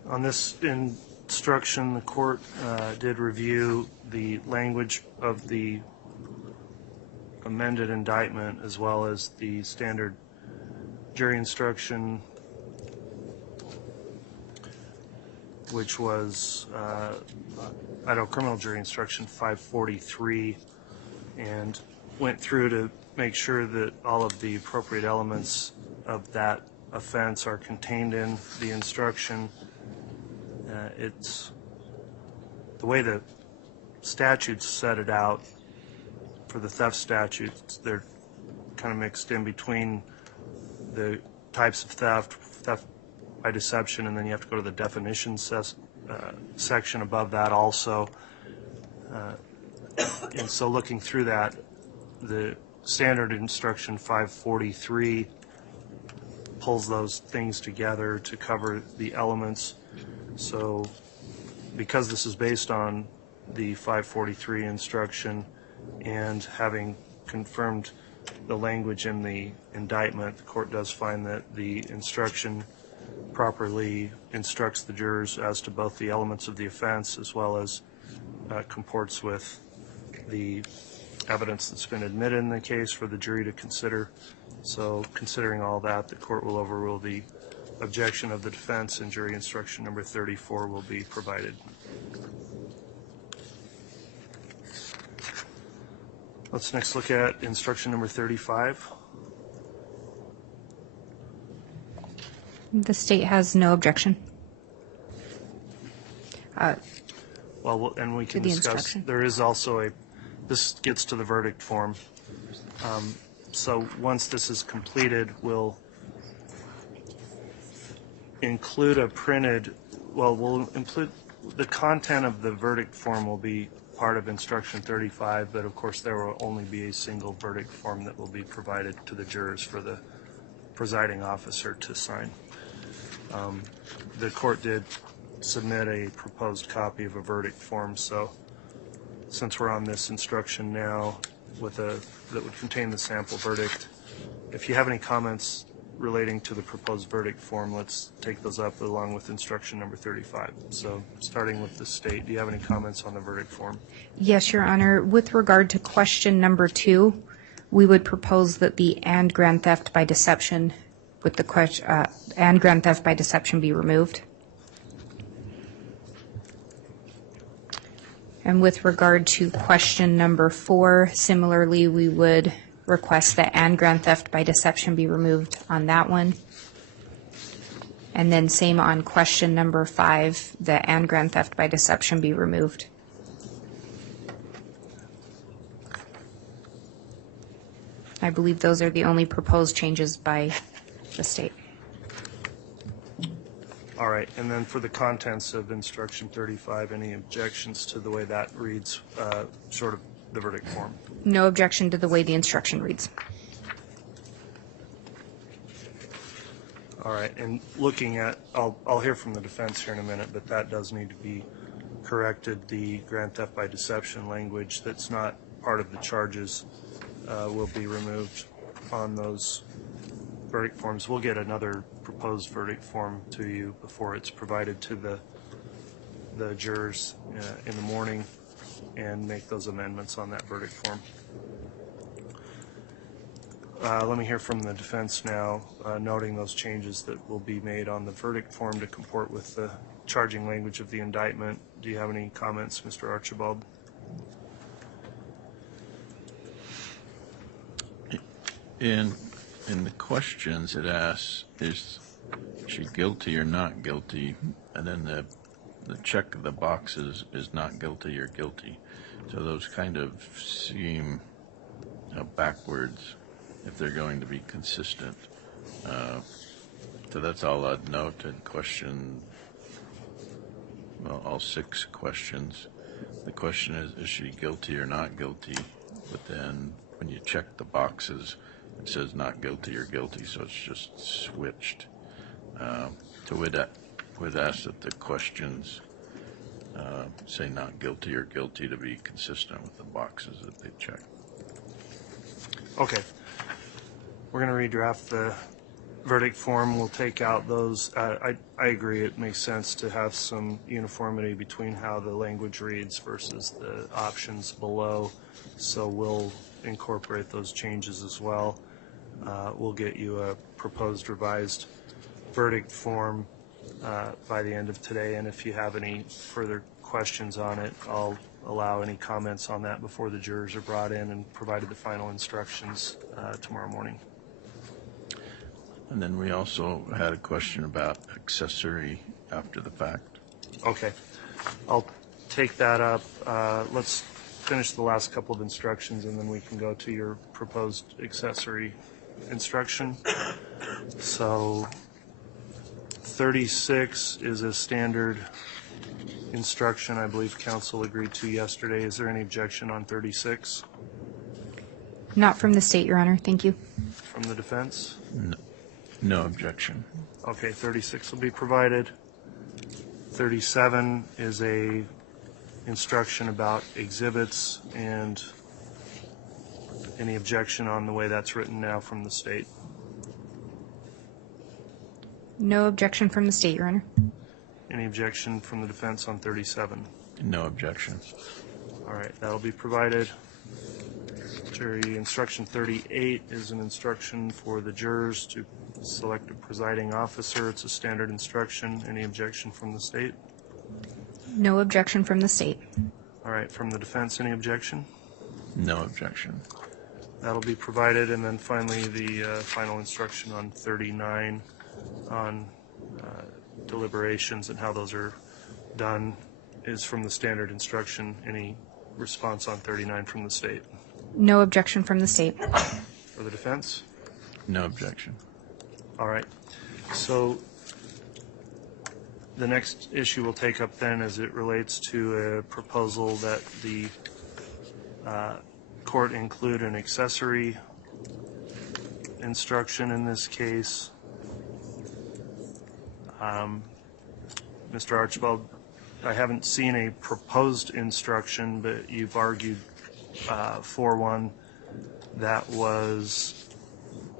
On this instruction, the court did review the language of the amended indictment as well as the standard jury instruction, which was Idaho Criminal Jury Instruction 543, and went through to make sure that all of the appropriate elements of that offense are contained in the instruction. It's the way the statutes set it out for the theft statutes. They're kind of mixed in between the types of theft by deception, and then you have to go to the definition section above that also. And so looking through that, the standard instruction 543 pulls those things together to cover the elements. So because this is based on the 543 instruction and having confirmed the language in the indictment, the court does find that the instruction properly instructs the jurors as to both the elements of the offense as well as comports with the evidence that's been admitted in the case for the jury to consider. So considering all that, the court will overrule the objection of the defense, and jury instruction number 34 will be provided. Let's next look at instruction number 35. The state has no objection. Well, and we can discuss, there is also this gets to the verdict form. So once this is completed, we'll include we'll include the content of the verdict form will be part of instruction 35, but of course there will only be a single verdict form that will be provided to the jurors for the presiding officer to sign. The court did submit a proposed copy of a verdict form, so since we're on this instruction now that would contain the sample verdict, if you have any comments relating to the proposed verdict form, let's take those up along with instruction number 35. So starting with the state, do you have any comments on the verdict form? Yes, Your Honor. With regard to question number 2, we would propose that the and grand theft by deception with the question and grand theft by deception be removed. And with regard to question number 4, similarly, we would request that and grand theft by deception be removed on that one. And then same on question number 5, the and grand theft by deception be removed. I believe those are the only proposed changes by the state. All right, and then for the contents of instruction 35, any objections to the way that reads, short of the verdict form? No objection to the way the instruction reads. All right, and looking at, I'll hear from the defense here in a minute, but that does need to be corrected. The grand theft by deception language that's not part of the charges will be removed on those verdict forms. We'll get another proposed verdict form to you before it's provided to the jurors in the morning, and make those amendments on that verdict form. Let me hear from the defense now, noting those changes that will be made on the verdict form to comport with the charging language of the indictment. Do you have any comments, Mr. Archibald? In the questions, it asks, is she guilty or not guilty? And then the check of the boxes is not guilty or guilty. So those kind of seem backwards if they're going to be consistent. So that's all I'd note in question, well, all 6 questions. The question is she guilty or not guilty? But then when you check the boxes, it says not guilty or guilty, so it's just switched. So we'd ask that the questions say not guilty or guilty to be consistent with the boxes that they check. Okay. We're going to redraft the verdict form will take out those. I agree, it makes sense to have some uniformity between how the language reads versus the options below. So we'll incorporate those changes as well. We'll get you a proposed revised verdict form by the end of today, and if you have any further questions on it, I'll allow any comments on that before the jurors are brought in and provided the final instructions tomorrow morning. And then we also had a question about accessory after the fact. Okay, I'll take that up. Let's finish the last couple of instructions, and then we can go to your proposed accessory instruction. So 36 is a standard instruction I believe counsel agreed to yesterday. Is there any objection on 36? Not from the state, Your Honor. Thank you. From the defense? No objection. Okay, 36 will be provided. 37 is a instruction about exhibits, and any objection on the way that's written now from the state? No objection from the state, Your Honor. Any objection from the defense on 37? No objection. All right, that'll be provided. Jury instruction 38 is an instruction for the jurors to select a presiding officer. It's a standard instruction. Any objection from the state? No objection from the state. All right, from the defense, any objection? No objection. That'll be provided. And then finally, the final instruction on 39 on deliberations and how those are done is from the standard instruction. Any response on 39 from the state? No objection from the state. For the defense? No objection. All right. So the next issue we'll take up then as it relates to a proposal that the court include an accessory instruction in this case. Mr. Archibald, I haven't seen a proposed instruction, but you've argued for one that was,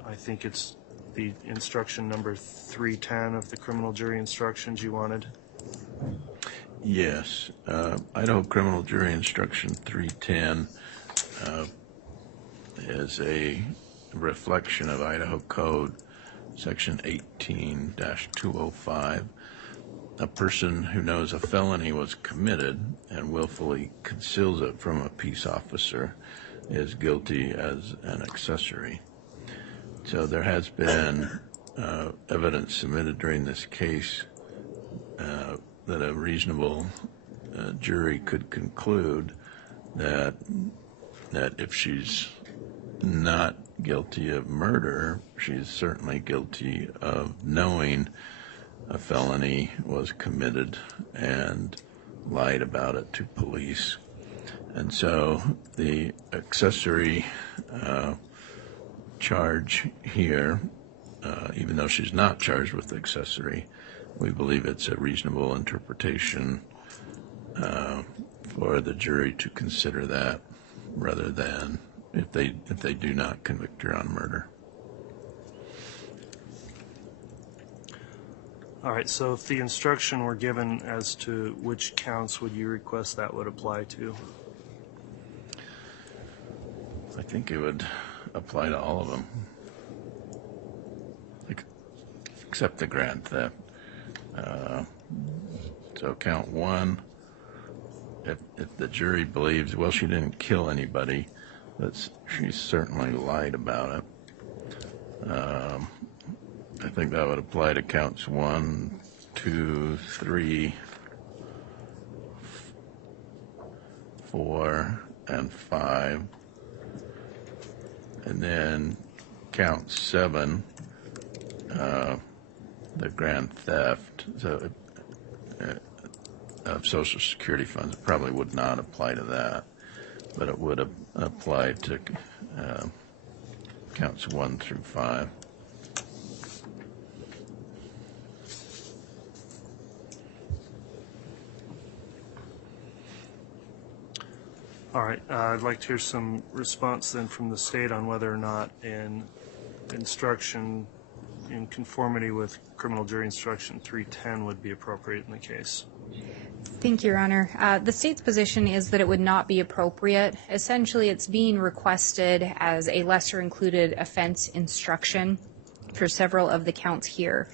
I think it's the instruction number 310 of the criminal jury instructions you wanted. Yes. Idaho Criminal Jury Instruction 310 is a reflection of Idaho Code Section 18-205. A person who knows a felony was committed and willfully conceals it from a peace officer is guilty as an accessory. So there has been evidence submitted during this case that a reasonable jury could conclude that if she's not guilty of murder, she's certainly guilty of knowing a felony was committed and lied about it to police. And so the accessory charge here, even though she's not charged with accessory, we believe it's a reasonable interpretation for the jury to consider that rather than if they do not convict her on murder. All right, so if the instruction were given as to which counts would you request that would apply to? I think it would apply to all of them, except the grand theft. So count one, if the jury believes, well, she didn't kill anybody, but she certainly lied about it. I think that would apply to counts 1, 2, 3, 4, and 5. And then count 7, the grand theft of Social Security funds. It probably would not apply to that, but it would apply to counts 1 through 5. All right, I'd like to hear some response then from the state on whether or not an instruction in conformity with criminal jury instruction 310 would be appropriate in the case. Thank you, Your Honor. The state's position is that it would not be appropriate. Essentially, it's being requested as a lesser included offense instruction for several of the counts here.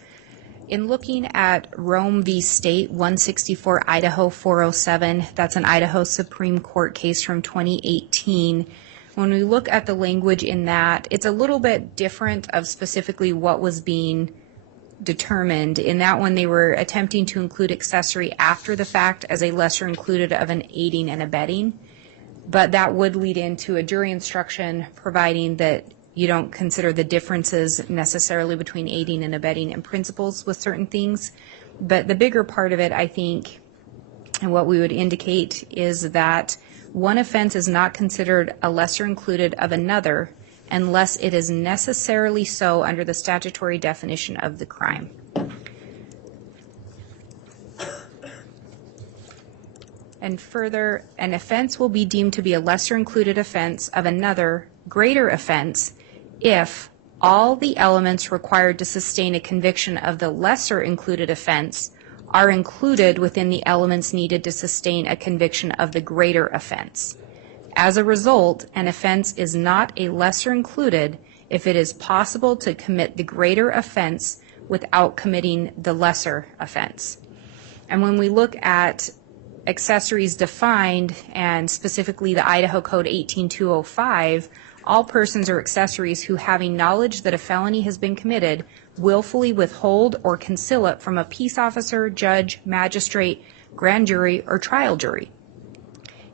In looking at Rome v. State 164 Idaho 407, that's an Idaho Supreme Court case from 2018. When we look at the language in that, it's a little bit different of specifically what was being determined. In that one, they were attempting to include accessory after the fact as a lesser included of an aiding and abetting, but that would lead into a jury instruction providing that you don't consider the differences necessarily between aiding and abetting and principles with certain things. But the bigger part of it, I think, and what we would indicate is that one offense is not considered a lesser included of another unless it is necessarily so under the statutory definition of the crime. And further, an offense will be deemed to be a lesser included offense of another greater offense if all the elements required to sustain a conviction of the lesser included offense are included within the elements needed to sustain a conviction of the greater offense. As a result, an offense is not a lesser included if it is possible to commit the greater offense without committing the lesser offense. And when we look at accessories defined, and specifically the Idaho Code 18205, all persons or accessories who, having knowledge that a felony has been committed, willfully withhold or conceal it from a peace officer, judge, magistrate, grand jury, or trial jury.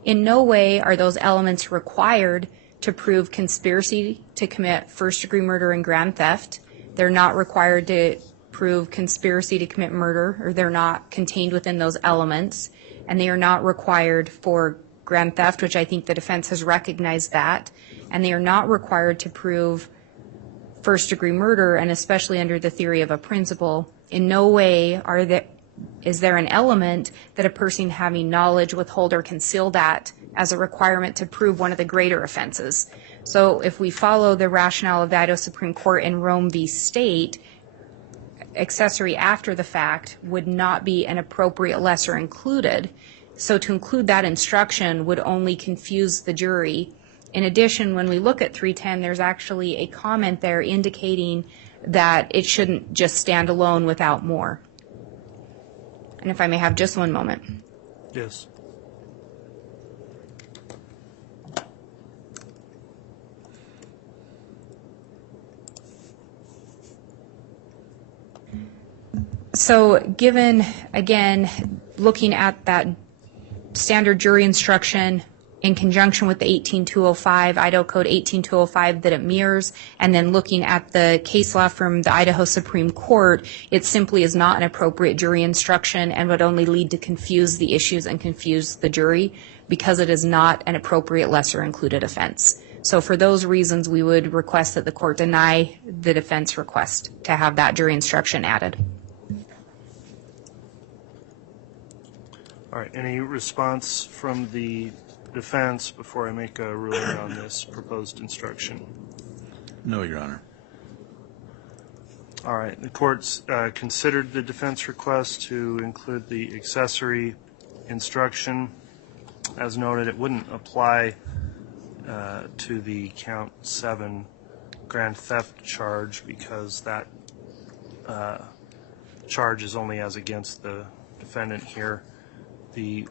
In no way are those elements required to prove conspiracy to commit first-degree murder and grand theft. They're not required to prove conspiracy to commit murder, or they're not contained within those elements. And they are not required for grand theft, which I think the defense has recognized that. And they are not required to prove first-degree murder, and especially under the theory of a principle. In no way is there an element that a person having knowledge, withhold, or conceal that as a requirement to prove one of the greater offenses. So if we follow the rationale of the Idaho Supreme Court in Rome v. State, accessory after the fact would not be an appropriate lesser included. So to include that instruction would only confuse the jury. In addition, when we look at 310, there's actually a comment there indicating that it shouldn't just stand alone without more. And if I may have just one moment. Yes. So given, again, looking at that standard jury instruction in conjunction with the 18205, Idaho Code 18205 that it mirrors, and then looking at the case law from the Idaho Supreme Court, it simply is not an appropriate jury instruction and would only lead to confuse the issues and confuse the jury because it is not an appropriate lesser included offense. So for those reasons, we would request that the court deny the defense request to have that jury instruction added. All right, any response from the defense before I make a ruling on this proposed instruction? No, Your Honor. All right, the court's considered the defense request to include the accessory instruction. As noted, it wouldn't apply to the count 7 grand theft charge because that charge is only as against the defendant here. The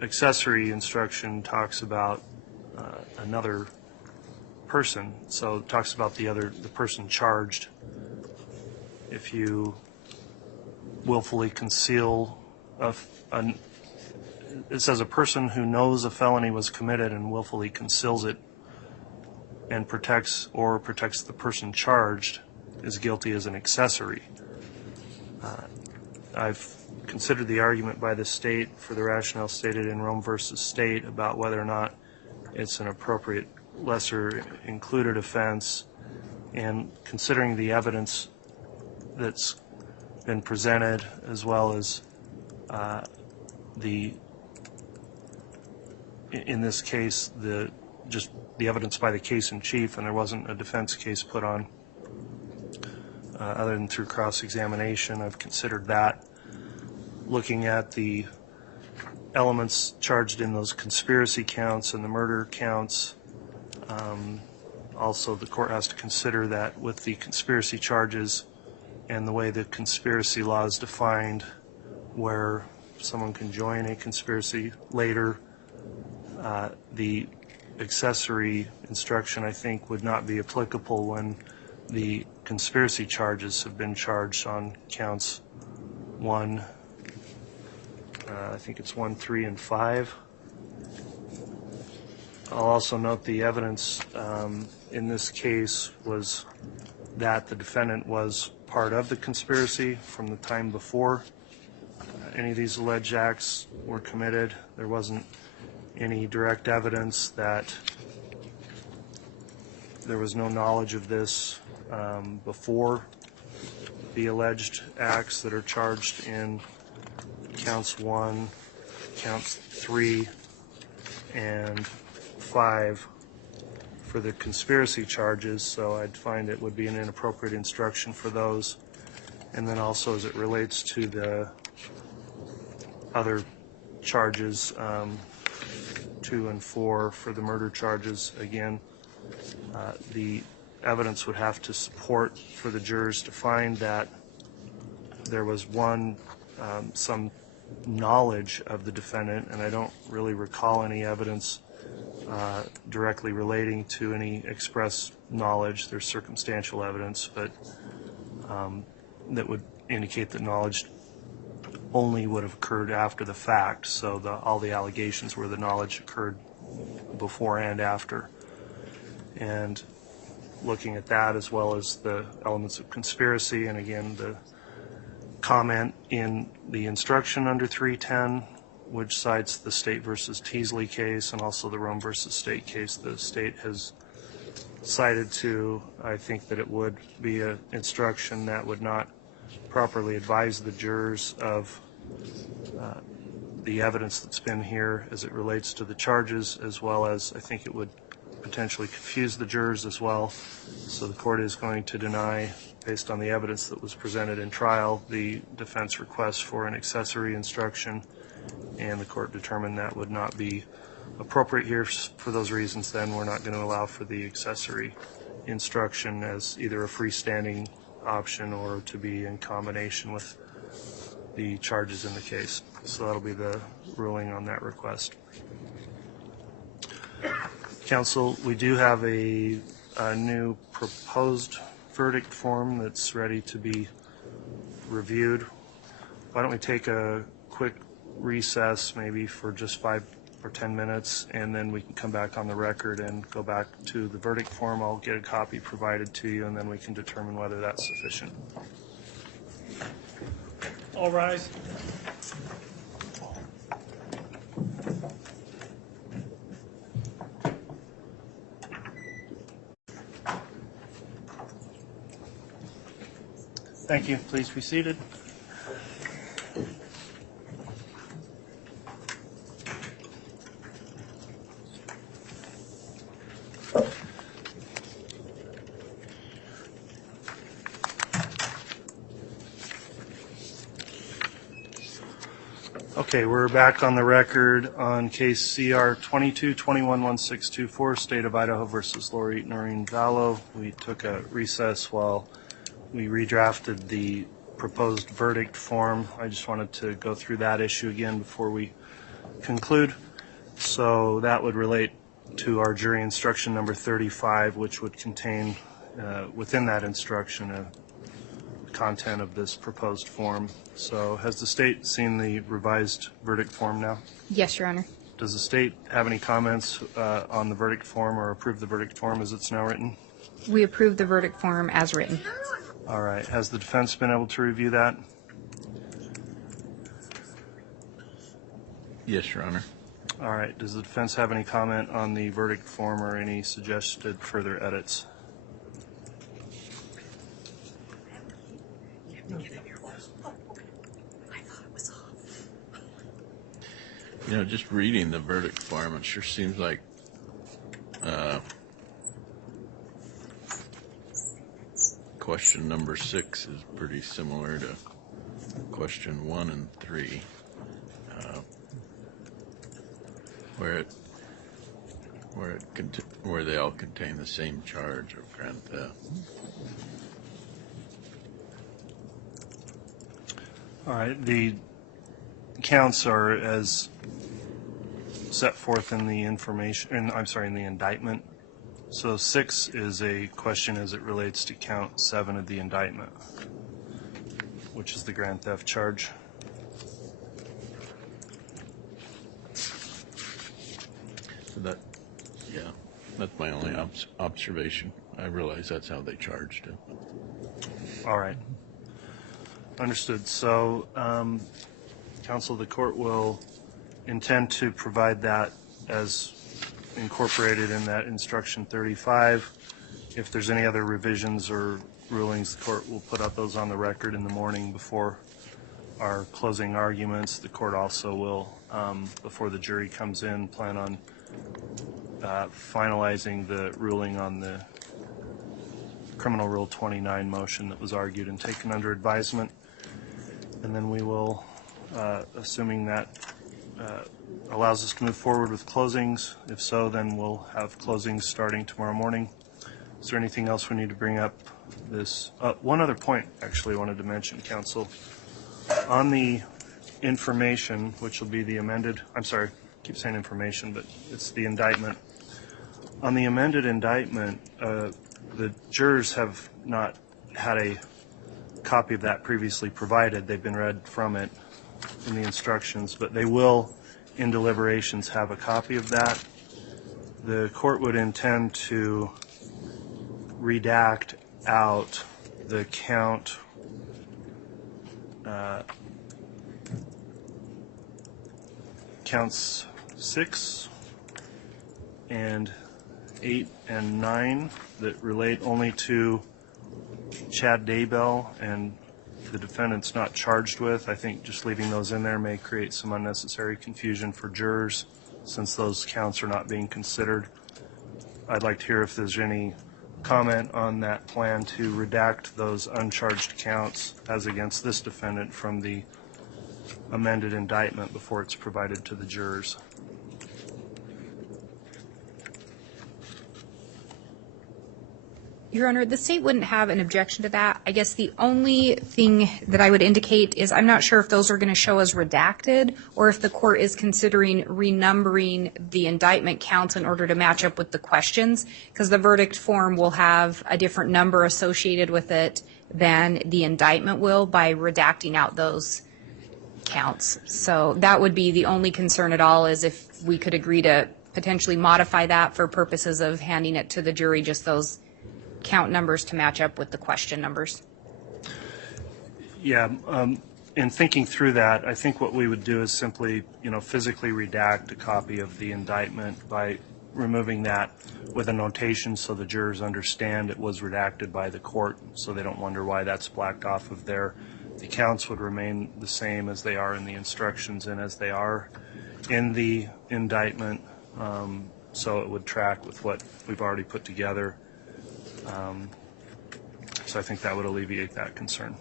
accessory instruction talks about another person, so it talks about the person charged. If you willfully conceal it says a person who knows a felony was committed and willfully conceals it and protects the person charged is guilty as an accessory. I've considered the argument by the state for the rationale stated in Rome versus State about whether or not it's an appropriate lesser included offense, and considering the evidence that's been presented as well as in this case just the evidence by the case in chief, and there wasn't a defense case put on. other than through cross-examination. I've considered that. Looking at the elements charged in those conspiracy counts and the murder counts, also the court has to consider that with the conspiracy charges and the way the conspiracy law is defined, where someone can join a conspiracy later, the accessory instruction, I think, would not be applicable when the conspiracy charges have been charged on counts 1, I think it's 1, 3, and 5. I'll also note the evidence in this case was that the defendant was part of the conspiracy from the time before any of these alleged acts were committed. There wasn't any direct evidence that there was no knowledge of this before the alleged acts that are charged in counts 1, counts 3, and 5 for the conspiracy charges, so I'd find it would be an inappropriate instruction for those. And then also as it relates to the other charges, 2 and 4 for the murder charges, again, the evidence would have to support for the jurors to find that there was some knowledge of the defendant, and I don't really recall any evidence directly relating to any express knowledge. There's circumstantial evidence, but that would indicate that knowledge only would have occurred after the fact, so all the allegations were the knowledge occurred before and after. And looking at that as well as the elements of conspiracy, and again the comment in the instruction under 310, which cites the State versus Teasley case and also the Rome versus State case the State has cited to, I think that it would be an instruction that would not properly advise the jurors of the evidence that's been here as it relates to the charges, as well as I think it would potentially confuse the jurors as well. So the court is going to deny, based on the evidence that was presented in trial, the defense request for an accessory instruction, and the court determined that would not be appropriate here. For those reasons, then we're not going to allow for the accessory instruction as either a freestanding option or to be in combination with the charges in the case. So that'll be the ruling on that request. Counsel, we do have a new proposed verdict form that's ready to be reviewed. Why don't we take a quick recess, maybe for just 5 or 10 minutes, and then we can come back on the record and go back to the verdict form. I'll get a copy provided to you, and then we can determine whether that's sufficient. All rise. Thank you. Please be seated. Okay, we're back on the record on case CR 22-21-1624, State of Idaho versus Lori Noreen Vallow. We took a recess while we redrafted the proposed verdict form. I just wanted to go through that issue again before we conclude. So that would relate to our jury instruction number 35, which would contain within that instruction a content of this proposed form. So has the state seen the revised verdict form now? Yes, Your Honor. Does the state have any comments on the verdict form or approve the verdict form as it's now written? We approve the verdict form as written. All right. Has the defense been able to review that? Yes, Your Honor. All right. Does the defense have any comment on the verdict form or any suggested further edits? You know, just reading the verdict form, it sure seems like question number 6 is pretty similar to question 1 and 3, where they all contain the same charge of grand theft. All right, the counts are as set forth in the in the indictment. So 6 is a question as it relates to count 7 of the indictment, which is the grand theft charge. So that's my only observation. I realize that's how they charged it. All right. Understood. So, counsel, the court will intend to provide that as incorporated in that instruction 35. If there's any other revisions or rulings, the court will put up those on the record in the morning before our closing arguments. The court also will, before the jury comes in, plan on finalizing the ruling on the Criminal Rule 29 motion that was argued and taken under advisement. And then we will, assuming that allows us to move forward with closings. If so, then we'll have closings starting tomorrow morning. Is there anything else we need to bring up? One other point, actually, I wanted to mention, counsel. On the information, which will be the amended, I'm sorry, I keep saying information, but it's the indictment. On the amended indictment, the jurors have not had a copy of that previously provided. They've been read from it in the instructions, but they will, in deliberations, have a copy of that. The court would intend to redact out the counts 6 and 8 and 9 that relate only to Chad Daybell and the defendant's not charged with. I think just leaving those in there may create some unnecessary confusion for jurors since those counts are not being considered. I'd like to hear if there's any comment on that plan to redact those uncharged counts as against this defendant from the amended indictment before it's provided to the jurors. Your Honor, the state wouldn't have an objection to that. I guess the only thing that I would indicate is I'm not sure if those are going to show as redacted or if the court is considering renumbering the indictment counts in order to match up with the questions, because the verdict form will have a different number associated with it than the indictment will by redacting out those counts. So that would be the only concern at all, is if we could agree to potentially modify that for purposes of handing it to the jury, just those count numbers to match up with the question numbers. Yeah, in thinking through that, I think what we would do is simply, physically redact a copy of the indictment by removing that with a notation so the jurors understand it was redacted by the court, so they don't wonder why that's blacked off of there. The counts would remain the same as they are in the instructions and as they are in the indictment, so it would track with what we've already put together. So I think that would alleviate that concern.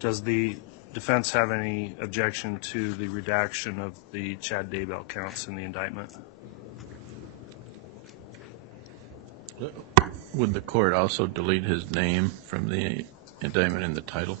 Does the defense have any objection to the redaction of the Chad Daybell counts in the indictment? Would the court also delete his name from the indictment in the title?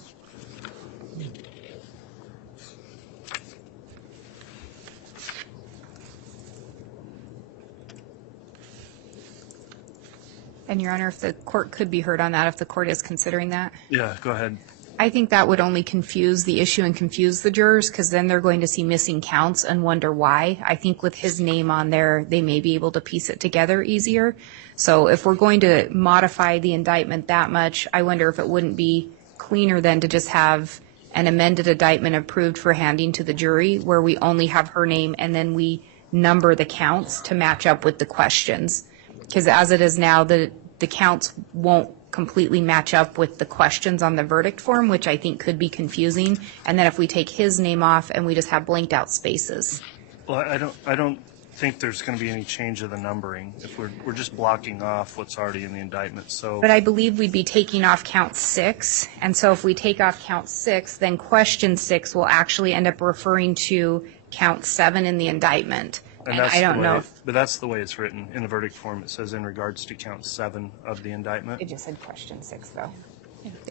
And Your Honor, if the court could be heard on that, if the court is considering that. Yeah, go ahead. I think that would only confuse the issue and confuse the jurors, because then they're going to see missing counts and wonder why. I think with his name on there, they may be able to piece it together easier. So if we're going to modify the indictment that much, I wonder if it wouldn't be cleaner then to just have an amended indictment approved for handing to the jury where we only have her name and then we number the counts to match up with the questions. Because as it is now, the counts won't completely match up with the questions on the verdict form, which I think could be confusing. And then if we take his name off and we just have blanked out spaces. Well, I don't think there's going to be any change of the numbering. If we're just blocking off what's already in the indictment. So, But I believe we'd be taking off count 6, and so if we take off count 6, then question 6 will actually end up referring to count 7 in the indictment. And that's I don't the know way, if but that's the way it's written in the verdict form. It says in regards to count 7 of the indictment. it just said question 6, though.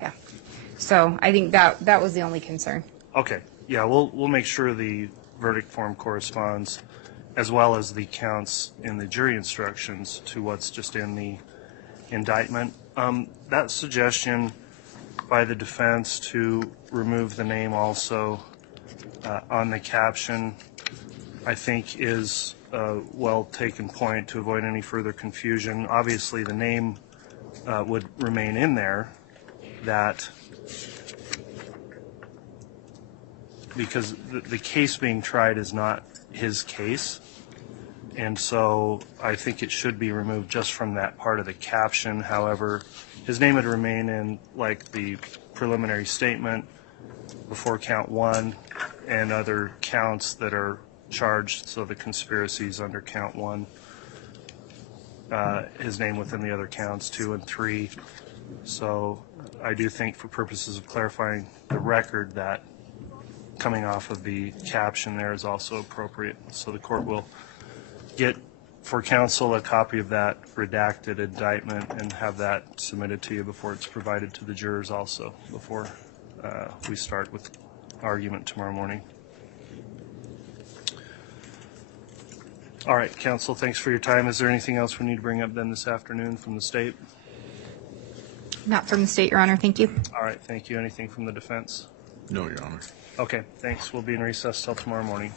Yeah. So I think that was the only concern. Okay. Yeah, we'll make sure the verdict form corresponds, as well as the counts in the jury instructions, to what's just in the indictment. That suggestion by the defense to remove the name also on the caption, I think, is a well-taken point to avoid any further confusion. Obviously, the name would remain in there, that because the case being tried is not his case, and so I think it should be removed just from that part of the caption. However, his name would remain in, like, the preliminary statement before count 1 and other counts that are charged, so the conspiracies under count 1, his name within the other counts 2 and 3. So I do think, for purposes of clarifying the record, that coming off of the caption there is also appropriate. So the court will get for counsel a copy of that redacted indictment and have that submitted to you before it's provided to the jurors also, before we start with argument tomorrow morning. All right, counsel, thanks for your time. Is there anything else we need to bring up then this afternoon from the state? Not from the state, Your Honor. Thank you. All right, thank you. Anything from the defense? No, Your Honor. Okay, thanks. We'll be in recess till tomorrow morning.